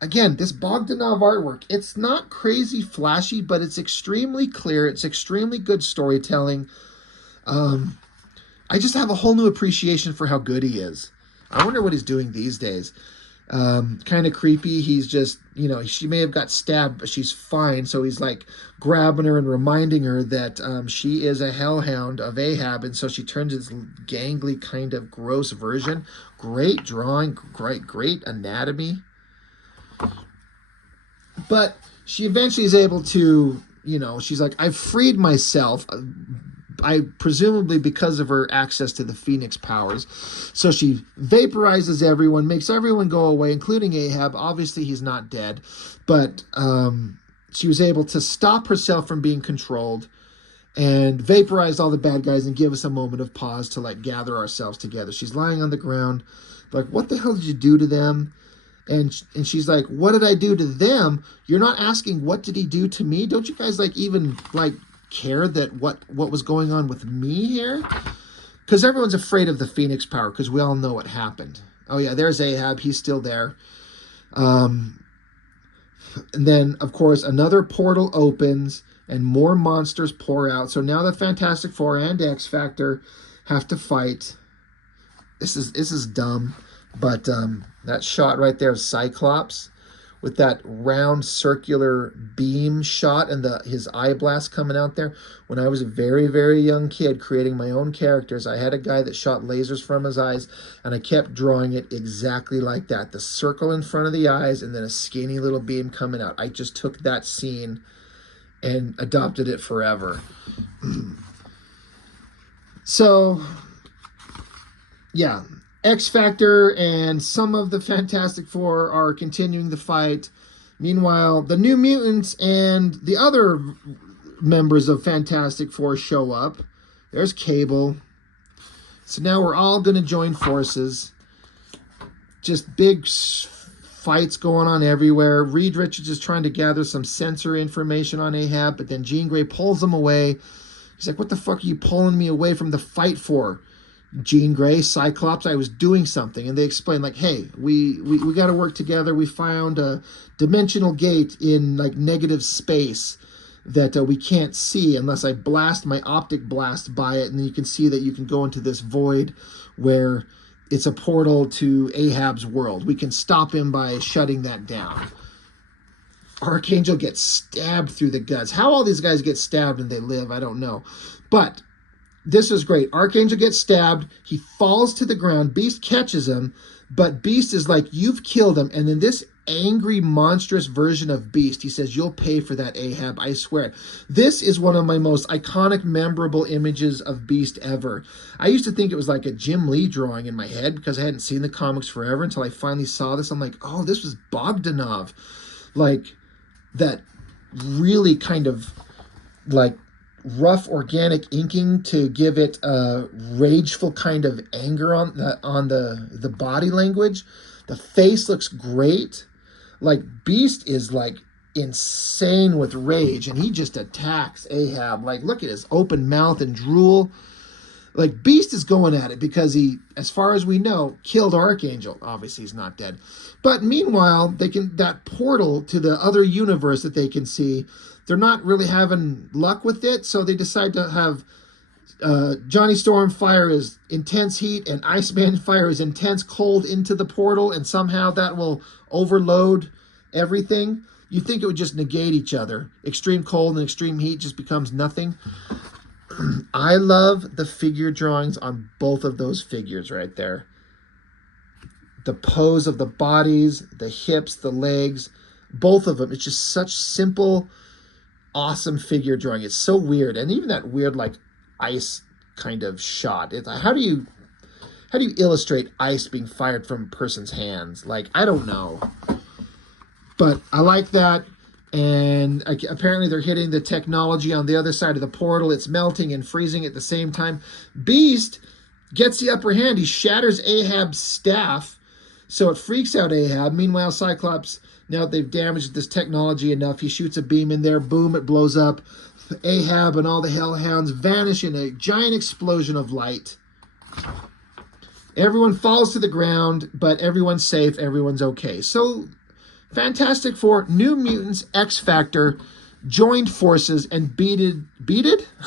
Again, this Bogdanov artwork, it's not crazy flashy, but it's extremely clear. It's extremely good storytelling. I just have a whole new appreciation for how good he is. I wonder what he's doing these days. Kind of creepy. He's just, you know, she may have got stabbed, but she's fine. So he's like grabbing her and reminding her that she is a hellhound of Ahab. And so she turns this gangly kind of gross version. Great drawing, great anatomy. But she eventually is able to, you know, she's like, I've freed myself. Presumably because of her access to the Phoenix powers. So she vaporizes everyone, makes everyone go away, including Ahab. Obviously, he's not dead. But she was able to stop herself from being controlled and vaporize all the bad guys and give us a moment of pause to, like, gather ourselves together. She's lying on the ground, like, what the hell did you do to them? And she's like, what did I do to them? You're not asking, what did he do to me? Don't you guys, like, even, like, care that what was going on with me here? Because everyone's afraid of the Phoenix power, because we all know what happened. Oh yeah, there's Ahab. He's still there. And then, of course, another portal opens and more monsters pour out. So now the Fantastic Four and X Factor have to fight. This is dumb, but that shot right there of Cyclops with that round circular beam shot and his eye blast coming out there. When I was a very, very young kid creating my own characters, I had a guy that shot lasers from his eyes, and I kept drawing it exactly like that. The circle in front of the eyes and then a skinny little beam coming out. I just took that scene and adopted it forever. So, yeah. X Factor and some of the Fantastic Four are continuing the fight. Meanwhile, the New Mutants and the other members of Fantastic Four show up. There's Cable. So now we're all going to join forces. Just big fights going on everywhere. Reed Richards is trying to gather some sensory information on Ahab, but then Jean Grey pulls him away. He's like, what the fuck are you pulling me away from the fight for? Jean Grey, Cyclops, I was doing something. And they explain, like, hey, we got to work together. We found a dimensional gate in, like, negative space. that we can't see unless I blast my optic blast by it, and then you can see that you can go into this void where it's a portal to Ahab's world. We can stop him by shutting that down. Archangel gets stabbed through the guts. How all these guys get stabbed and they live, I don't know. But this is great. Archangel gets stabbed. He falls to the ground. Beast catches him. But Beast is like, you've killed him. And then this angry, monstrous version of Beast, he says, you'll pay for that, Ahab. I swear. This is one of my most iconic, memorable images of Beast ever. I used to think it was like a Jim Lee drawing in my head because I hadn't seen the comics forever until I finally saw this. I'm like, oh, this was Bogdanov. Like, that really kind of like rough organic inking to give it a rageful kind of anger on the body language. The face looks great. Like, Beast is like insane with rage, and he just attacks Ahab. Like, look at his open mouth and drool. Like, Beast is going at it because he, as far as we know, killed Archangel. Obviously, he's not dead. But meanwhile, they can, that portal to the other universe that they can see, they're not really having luck with it. So they decide to have Johnny Storm fire his intense heat and Iceman fire his intense cold into the portal. And somehow that will overload everything. You think it would just negate each other. Extreme cold and extreme heat just becomes nothing. I love the figure drawings on both of those figures right there. The pose of the bodies, the hips, the legs, both of them. It's just such simple, awesome figure drawing. It's so weird. And even that weird, like, ice kind of shot. How do you illustrate ice being fired from a person's hands? Like, I don't know. But I like that. And apparently they're hitting the technology on the other side of the portal. It's melting and freezing at the same time. Beast gets the upper hand. He shatters Ahab's staff, so it freaks out Ahab. Meanwhile, Cyclops, now that they've damaged this technology enough, he shoots a beam in there. Boom, it blows up. Ahab and all the Hellhounds vanish in a giant explosion of light. Everyone falls to the ground, but everyone's safe. Everyone's okay. So Fantastic Four, New Mutants, X Factor, joined forces and defeated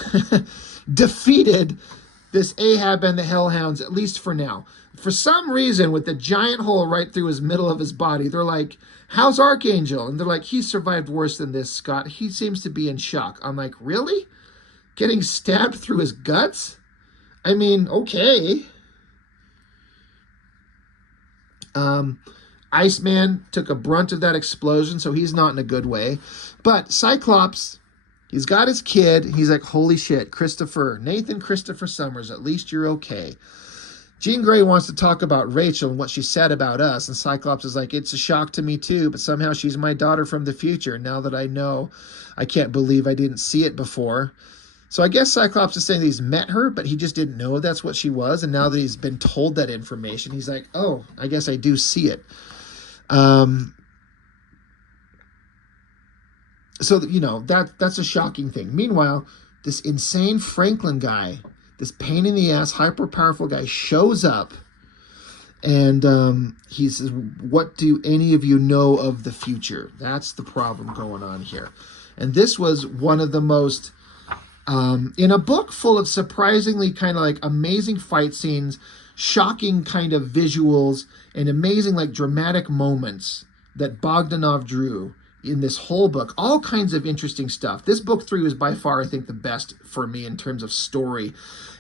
this Ahab and the Hellhounds, at least for now. For some reason, with the giant hole right through his middle of his body, they're like, how's Archangel? And they're like, he survived worse than this, Scott. He seems to be in shock. I'm like, really? Getting stabbed through his guts? I mean, okay. Iceman took a brunt of that explosion, so he's not in a good way. But Cyclops, he's got his kid. He's like, holy shit, Nathan Christopher Summers, at least you're okay. Jean Grey wants to talk about Rachel and what she said about us, and Cyclops is like, it's a shock to me too, but somehow she's my daughter from the future. Now that I know, I can't believe I didn't see it before. So I guess Cyclops is saying that he's met her, but he just didn't know that's what she was, and now that he's been told that information, he's like, oh, I guess I do see it. So, you know, that's a shocking thing. Meanwhile, this insane Franklin guy, this pain in the ass, hyper powerful guy shows up, and he says, what do any of you know of the future? That's the problem going on here. And this was one of the most, in a book full of surprisingly kind of like amazing fight scenes, shocking kind of visuals, and amazing like dramatic moments that Bogdanov drew in this whole book. All kinds of interesting stuff. This book 3 was by far, I think, the best for me in terms of story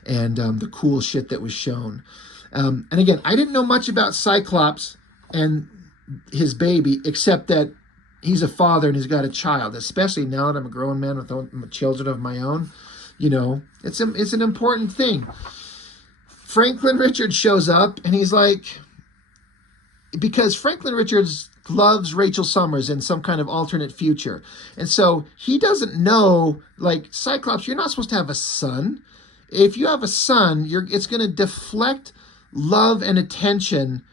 and the cool shit that was shown. And again, I didn't know much about Cyclops and his baby, except that he's a father and he's got a child, especially now that I'm a grown man with children of my own. You know, it's an important thing. Franklin Richards shows up, and he's like, because Franklin Richards loves Rachel Summers in some kind of alternate future. And so he doesn't know, like, Cyclops, you're not supposed to have a son. If you have a son, it's going to deflect love and attention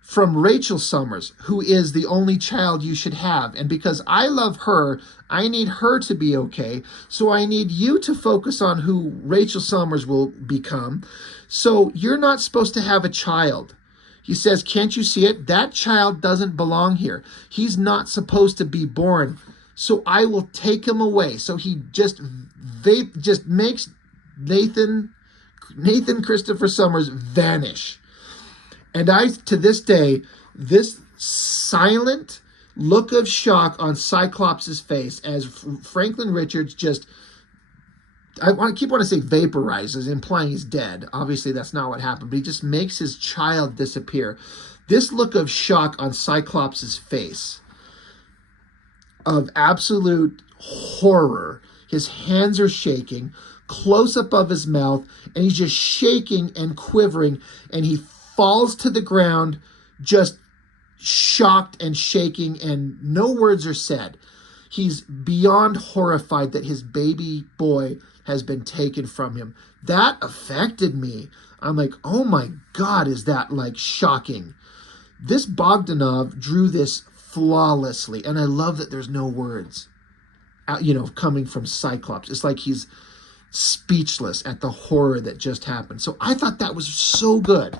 from Rachel Summers, who is the only child you should have. And because I love her, I need her to be okay. So I need you to focus on who Rachel Summers will become. So you're not supposed to have a child. He says, can't you see it? That child doesn't belong here. He's not supposed to be born. so I will take him away. So he just makes Nathan Christopher Summers vanish. And to this day, this silent look of shock on Cyclops' face as Franklin Richards just, I keep wanting to say vaporizes, implying he's dead. Obviously, that's not what happened, but he just makes his child disappear. This look of shock on Cyclops' face, of absolute horror. His hands are shaking, close up of his mouth, and he's just shaking and quivering, and he falls to the ground, just shocked and shaking, and no words are said. He's beyond horrified that his baby boy has been taken from him. That affected me. I'm like, oh my God, is that like shocking? This Bogdanov drew this flawlessly, and I love that there's no words, coming from Cyclops. It's like he's speechless at the horror that just happened. So I thought that was so good.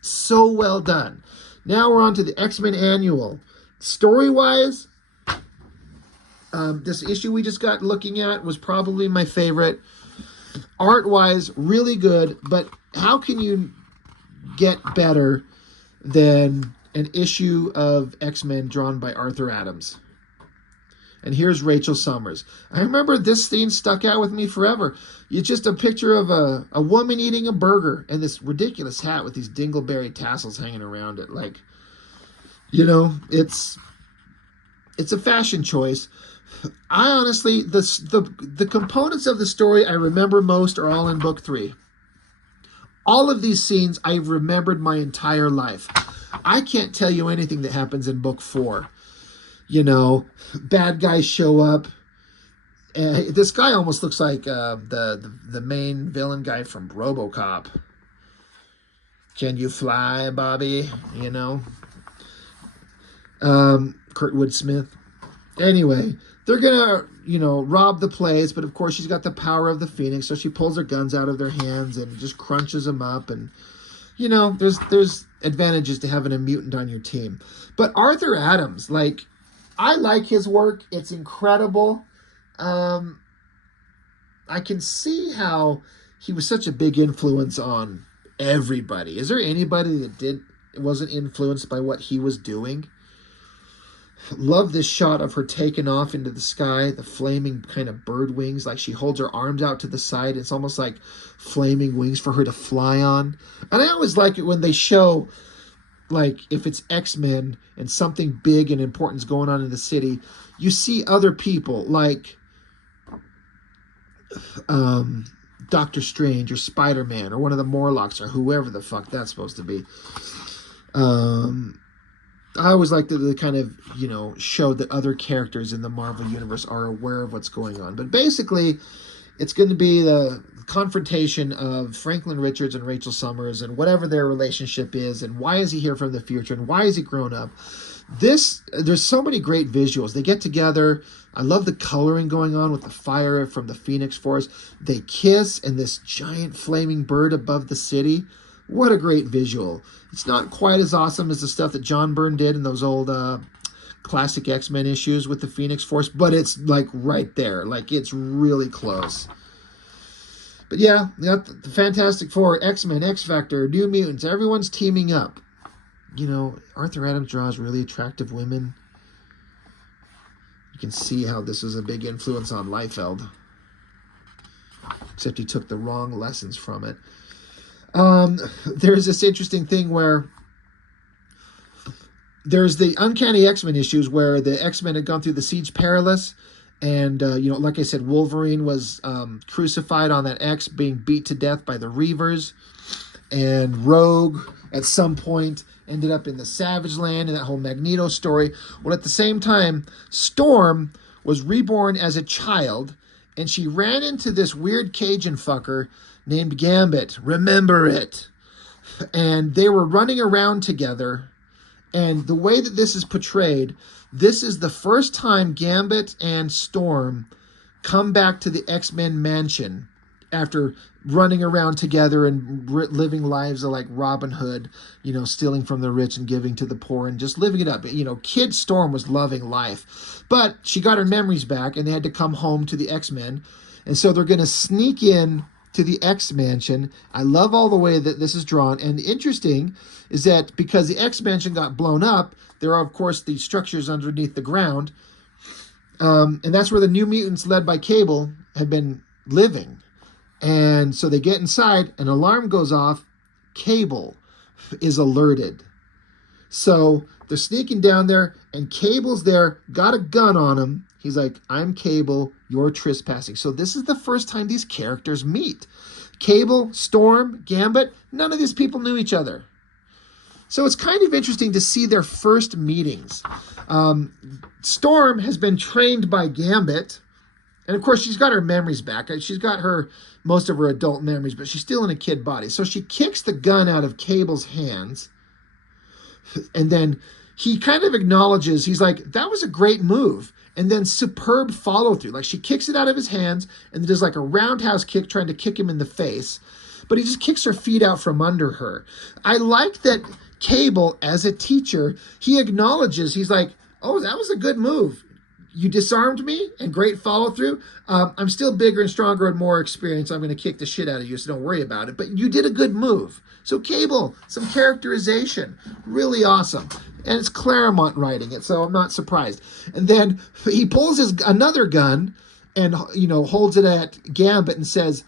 So well done. Now we're on to the X-Men Annual. Story-wise, this issue we just got looking at was probably my favorite. Art-wise, really good, but how can you get better than an issue of X-Men drawn by Arthur Adams? And here's Rachel Summers. I remember this scene stuck out with me forever. It's just a picture of a woman eating a burger and this ridiculous hat with these dingleberry tassels hanging around it. Like, it's a fashion choice. I honestly, the components of the story I remember most are all in book 3. All of these scenes I've remembered my entire life. I can't tell you anything that happens in book 4. Bad guys show up. This guy almost looks like the main villain guy from RoboCop. Can you fly, Bobby? Kurtwood Smith. Anyway, they're gonna, rob the place, but of course she's got the power of the Phoenix, so she pulls her guns out of their hands and just crunches them up, and there's advantages to having a mutant on your team. But Arthur Adams, I like his work. It's incredible. I can see how he was such a big influence on everybody. Is there anybody that wasn't influenced by what he was doing? Love this shot of her taking off into the sky, the flaming kind of bird wings, like she holds her arms out to the side. It's almost like flaming wings for her to fly on. And I always like it when they show, if it's X-Men and something big and important is going on in the city, you see other people like Doctor Strange or Spider-Man or one of the Morlocks or whoever the fuck that's supposed to be. I always like to kind of, show that other characters in the Marvel Universe are aware of what's going on. But basically, it's going to be the confrontation of Franklin Richards and Rachel Summers and whatever their relationship is, and why is he here from the future, and why is he grown up. There's so many great visuals. They get together. I love the coloring going on with the fire from the Phoenix Force. They kiss, and this giant flaming bird above the city. What a great visual. It's not quite as awesome as the stuff that John Byrne did in those old classic X-Men issues with the Phoenix Force, but it's right there. It's really close. But yeah, we got the Fantastic Four, X-Men, X-Factor, New Mutants. Everyone's teaming up. Arthur Adams draws really attractive women. You can see how this is a big influence on Liefeld. Except he took the wrong lessons from it. There's this interesting thing where there's the Uncanny X-Men issues where the X-Men had gone through the Siege Perilous, and like I said, Wolverine was crucified on that X, being beat to death by the Reavers, and Rogue at some point ended up in the Savage Land, and that whole Magneto story. Well, at the same time, Storm was reborn as a child, and she ran into this weird Cajun fucker named Gambit. Remember it. And they were running around together. And the way that this is portrayed, this is the first time Gambit and Storm come back to the X-Men mansion after running around together and living lives of like Robin Hood, you know, stealing from the rich and giving to the poor and just living it up. You know, Kid Storm was loving life, but she got her memories back and they had to come home to the X-Men. And so they're going to sneak in to the X Mansion. I love all the way that this is drawn. And interesting is that because the X Mansion got blown up, there are, of course, the structures underneath the ground. And that's where the New Mutants, led by Cable, have been living. And so they get inside, an alarm goes off. Cable is alerted. So they're sneaking down there, and Cable's there, got a gun on him. He's like, I'm Cable, you're trespassing. So this is the first time these characters meet. Cable, Storm, Gambit, none of these people knew each other. So it's kind of interesting to see their first meetings. Storm has been trained by Gambit. And of course, she's got her memories back. She's got most of her adult memories, but she's still in a kid body. So she kicks the gun out of Cable's hands. And then he kind of acknowledges, he's like, that was a great move. And then superb follow through. Like, she kicks it out of his hands and does like a roundhouse kick trying to kick him in the face. But he just kicks her feet out from under her. I like that Cable, as a teacher, he acknowledges, he's like, oh, that was a good move. You disarmed me and great follow through. I'm still bigger and stronger and more experienced. I'm going to kick the shit out of you, so don't worry about it. But you did a good move. So Cable, some characterization, really awesome. And it's Claremont writing it, so I'm not surprised. And then he pulls another gun and, you know, holds it at Gambit and says,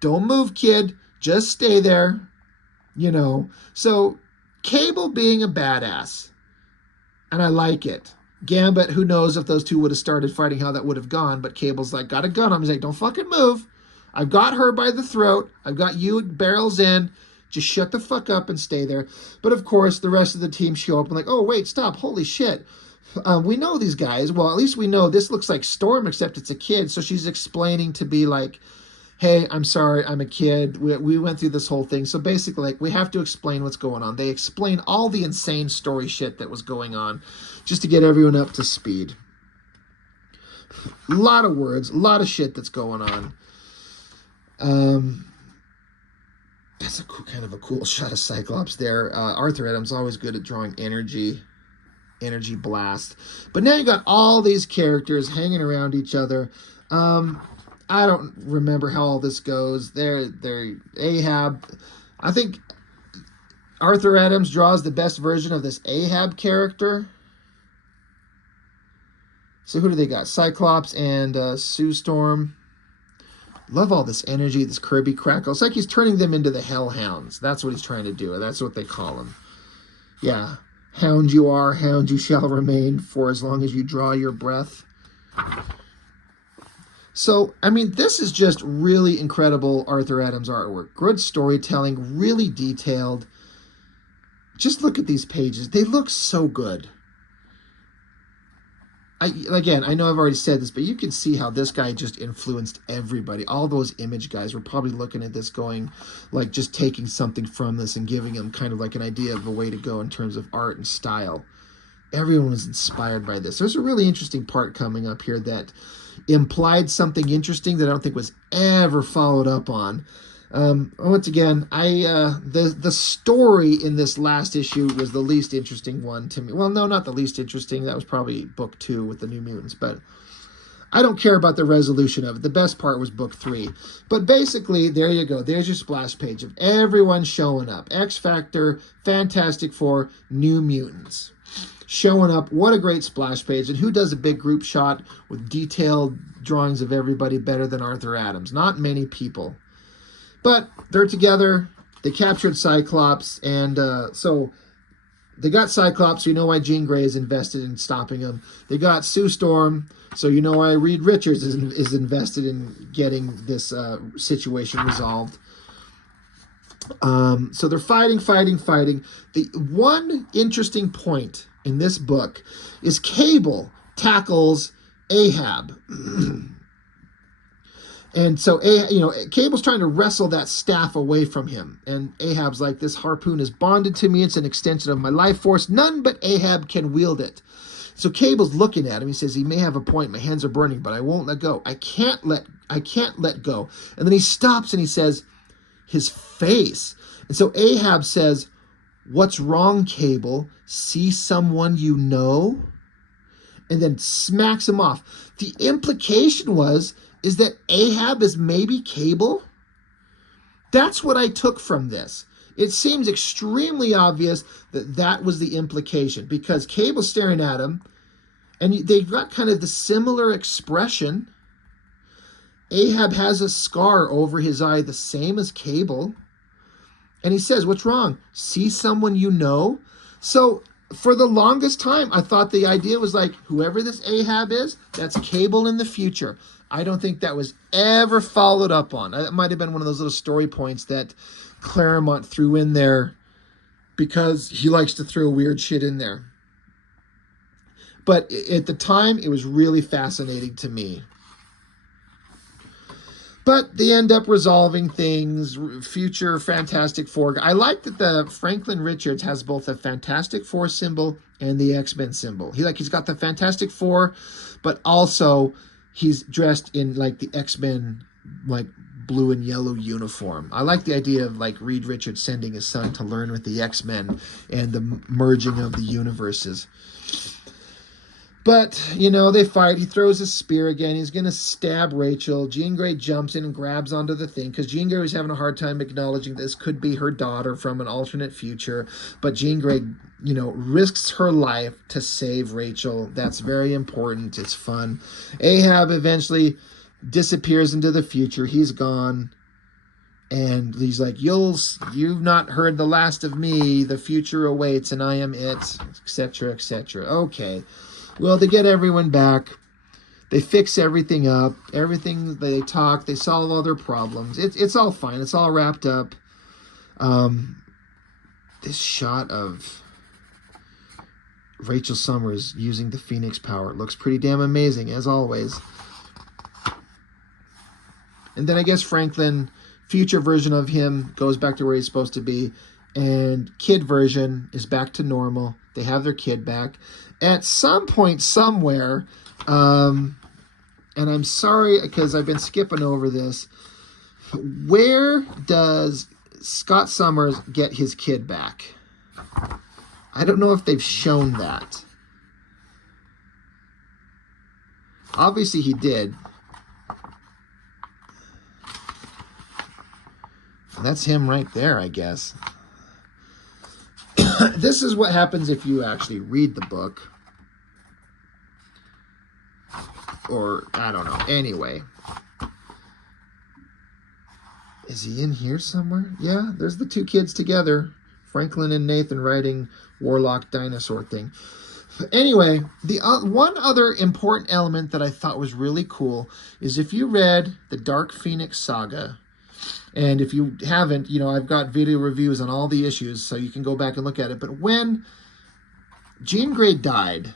don't move, kid. Just stay there. You know, so Cable being a badass. And I like it. Gambit, who knows if those two would have started fighting, how that would have gone. But Cable's like, got a gun on him. He's like, don't fucking move. I've got her by the throat. I've got you barrels in. Just shut the fuck up and stay there. But of course, the rest of the team show up and like, oh, wait, stop. Holy shit. We know these guys. Well, at least we know this looks like Storm, except it's a kid. So she's explaining to be like, hey, I'm sorry, I'm a kid. We went through this whole thing. So basically, like, we have to explain what's going on. They explain all the insane story shit that was going on just to get everyone up to speed. A lot of words, a lot of shit that's going on. That's kind of a cool shot of Cyclops there. Arthur Adams always good at drawing energy blast. But now you got all these characters hanging around each other. I don't remember how all this goes. They're Ahab. I think Arthur Adams draws the best version of this Ahab character. So who do they got? Cyclops and Sue Storm. Love all this energy, this Kirby crackle. It's like he's turning them into the Hellhounds. That's what he's trying to do. That's what they call them. Yeah. Hound you are, hound you shall remain for as long as you draw your breath. So, I mean, this is just really incredible Arthur Adams artwork. Good storytelling, really detailed. Just look at these pages. They look so good. Again, I know I've already said this, but you can see how this guy just influenced everybody. All those Image guys were probably looking at this going, like, just taking something from this and giving them kind of like an idea of a way to go in terms of art and style. Everyone was inspired by this. There's a really interesting part coming up here that implied something interesting that I don't think was ever followed up on. Once again, the story in this last issue was the least interesting one to me. Well, no, not the least interesting. That was probably book 2 with the New Mutants, but I don't care about the resolution of it. The best part was book 3. But basically, there you go. There's your splash page of everyone showing up. X Factor, Fantastic Four, New Mutants. Showing up. What a great splash page. And who does a big group shot with detailed drawings of everybody better than Arthur Adams? Not many people. But they're together. They captured Cyclops. And so they got Cyclops. So you know why Jean Grey is invested in stopping him. They got Sue Storm. So you know why Reed Richards is invested in getting this situation resolved. So they're fighting. The one interesting point in this book is Cable tackles Ahab. And so, Cable's trying to wrestle that staff away from him. And Ahab's like, this harpoon is bonded to me. It's an extension of my life force. None but Ahab can wield it. So Cable's looking at him. He says, he may have a point. My hands are burning, but I won't let go. I can't let go. And then he stops and he says, his face. And so Ahab says, what's wrong, Cable? See someone you know? And then smacks him off. The implication is that Ahab is maybe Cable. That's what I took from this. It seems extremely obvious that that was the implication, because Cable's staring at him, and they've got kind of the similar expression. Ahab has a scar over his eye, the same as Cable. And he says, what's wrong? See someone you know? So for the longest time, I thought the idea was like, whoever this Ahab is, that's Cable in the future. I don't think that was ever followed up on. That might have been one of those little story points that Claremont threw in there because he likes to throw weird shit in there. But at the time, it was really fascinating to me. But they end up resolving things, future Fantastic Four. I like that the Franklin Richards has both a Fantastic Four symbol and the X-Men symbol. He's got the Fantastic Four, but also he's dressed in like the X-Men, like blue and yellow uniform. I like the idea of like Reed Richards sending his son to learn with the X-Men and the merging of the universes. But, they fight. He throws a spear again. He's going to stab Rachel. Jean Grey jumps in and grabs onto the thing, because Jean Grey was having a hard time acknowledging this could be her daughter from an alternate future. But Jean Grey, risks her life to save Rachel. That's very important. It's fun. Ahab eventually disappears into the future. He's gone. And he's like, you've not heard the last of me. The future awaits, and I am it, etc., etc. Okay. Well, they get everyone back. They fix everything up. Everything, they talk. They solve all their problems. It's all fine. It's all wrapped up. This shot of Rachel Summers using the Phoenix power looks pretty damn amazing, as always. And then I guess Franklin, future version of him, goes back to where he's supposed to be. And kid version is back to normal. They have their kid back. At some point somewhere, and I'm sorry because I've been skipping over this, where does Scott Summers get his kid back? I don't know if they've shown that. Obviously he did. That's him right there, I guess. This is what happens if you actually read the book. Or, I don't know. Anyway. Is he in here somewhere? Yeah, there's the two kids together. Franklin and Nathan riding Warlock dinosaur thing. Anyway, the one other important element that I thought was really cool is if you read the Dark Phoenix Saga, and if you haven't, I've got video reviews on all the issues, so you can go back and look at it. But when Jean Grey died,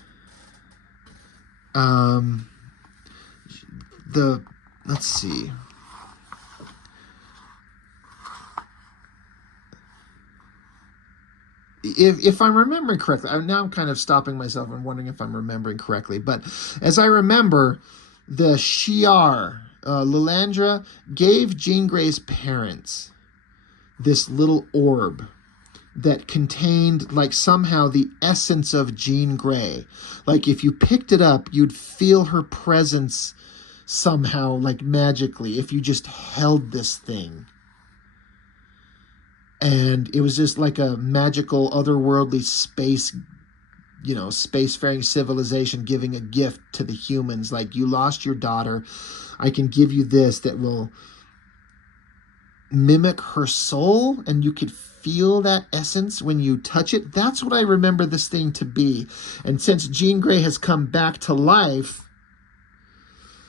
let's see. If I'm remembering correctly, I'm kind of stopping myself and wondering if I'm remembering correctly. But as I remember, the Shi'ar, Lilandra, gave Jean Grey's parents this little orb that contained, like, somehow the essence of Jean Grey. Like, if you picked it up, you'd feel her presence somehow, like, magically, if you just held this thing. And it was just like a magical, otherworldly space, spacefaring civilization giving a gift to the humans. Like, you lost your daughter. I can give you this that will mimic her soul, and you could feel that essence when you touch it. That's what I remember this thing to be. And since Jean Grey has come back to life,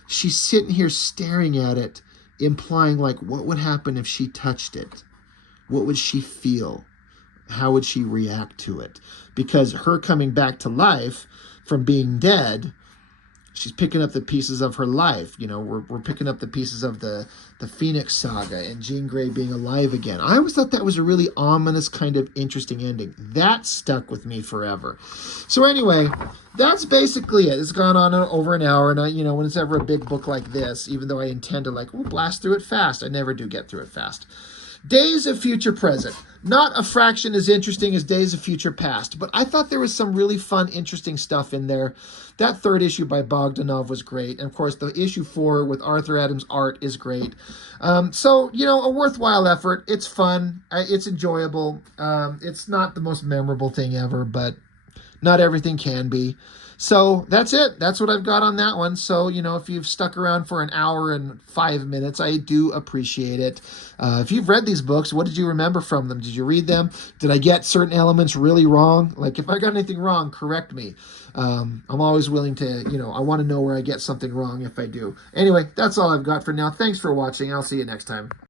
she's sitting here staring at it, implying, like, what would happen if she touched it? What would she feel? How would she react to it? Because her coming back to life from being dead, she's picking up the pieces of her life. You know, we're picking up the pieces of the Phoenix Saga and Jean Grey being alive again. I always thought that was a really ominous, kind of interesting ending. That stuck with me forever. So anyway, that's basically it. It's gone on over an hour, and you know, when it's ever a big book like this, even though I intend to blast through it fast, I never do get through it fast. Days of Future Present. Not a fraction as interesting as Days of Future Past, but I thought there was some really fun, interesting stuff in there. That third issue by Bogdanov was great. And of course, the issue 4 with Arthur Adams' art is great. So, you know, a worthwhile effort. It's fun. It's enjoyable. It's not the most memorable thing ever, but not everything can be. So that's it. That's what I've got on that one. So, you know, if you've stuck around for an hour and 5 minutes, I do appreciate it. If you've read these books, what did you remember from them? Did you read them? Did I get certain elements really wrong? Like, if I got anything wrong, correct me. I'm always willing to, you know, I want to know where I get something wrong if I do. Anyway, that's all I've got for now. Thanks for watching. I'll see you next time.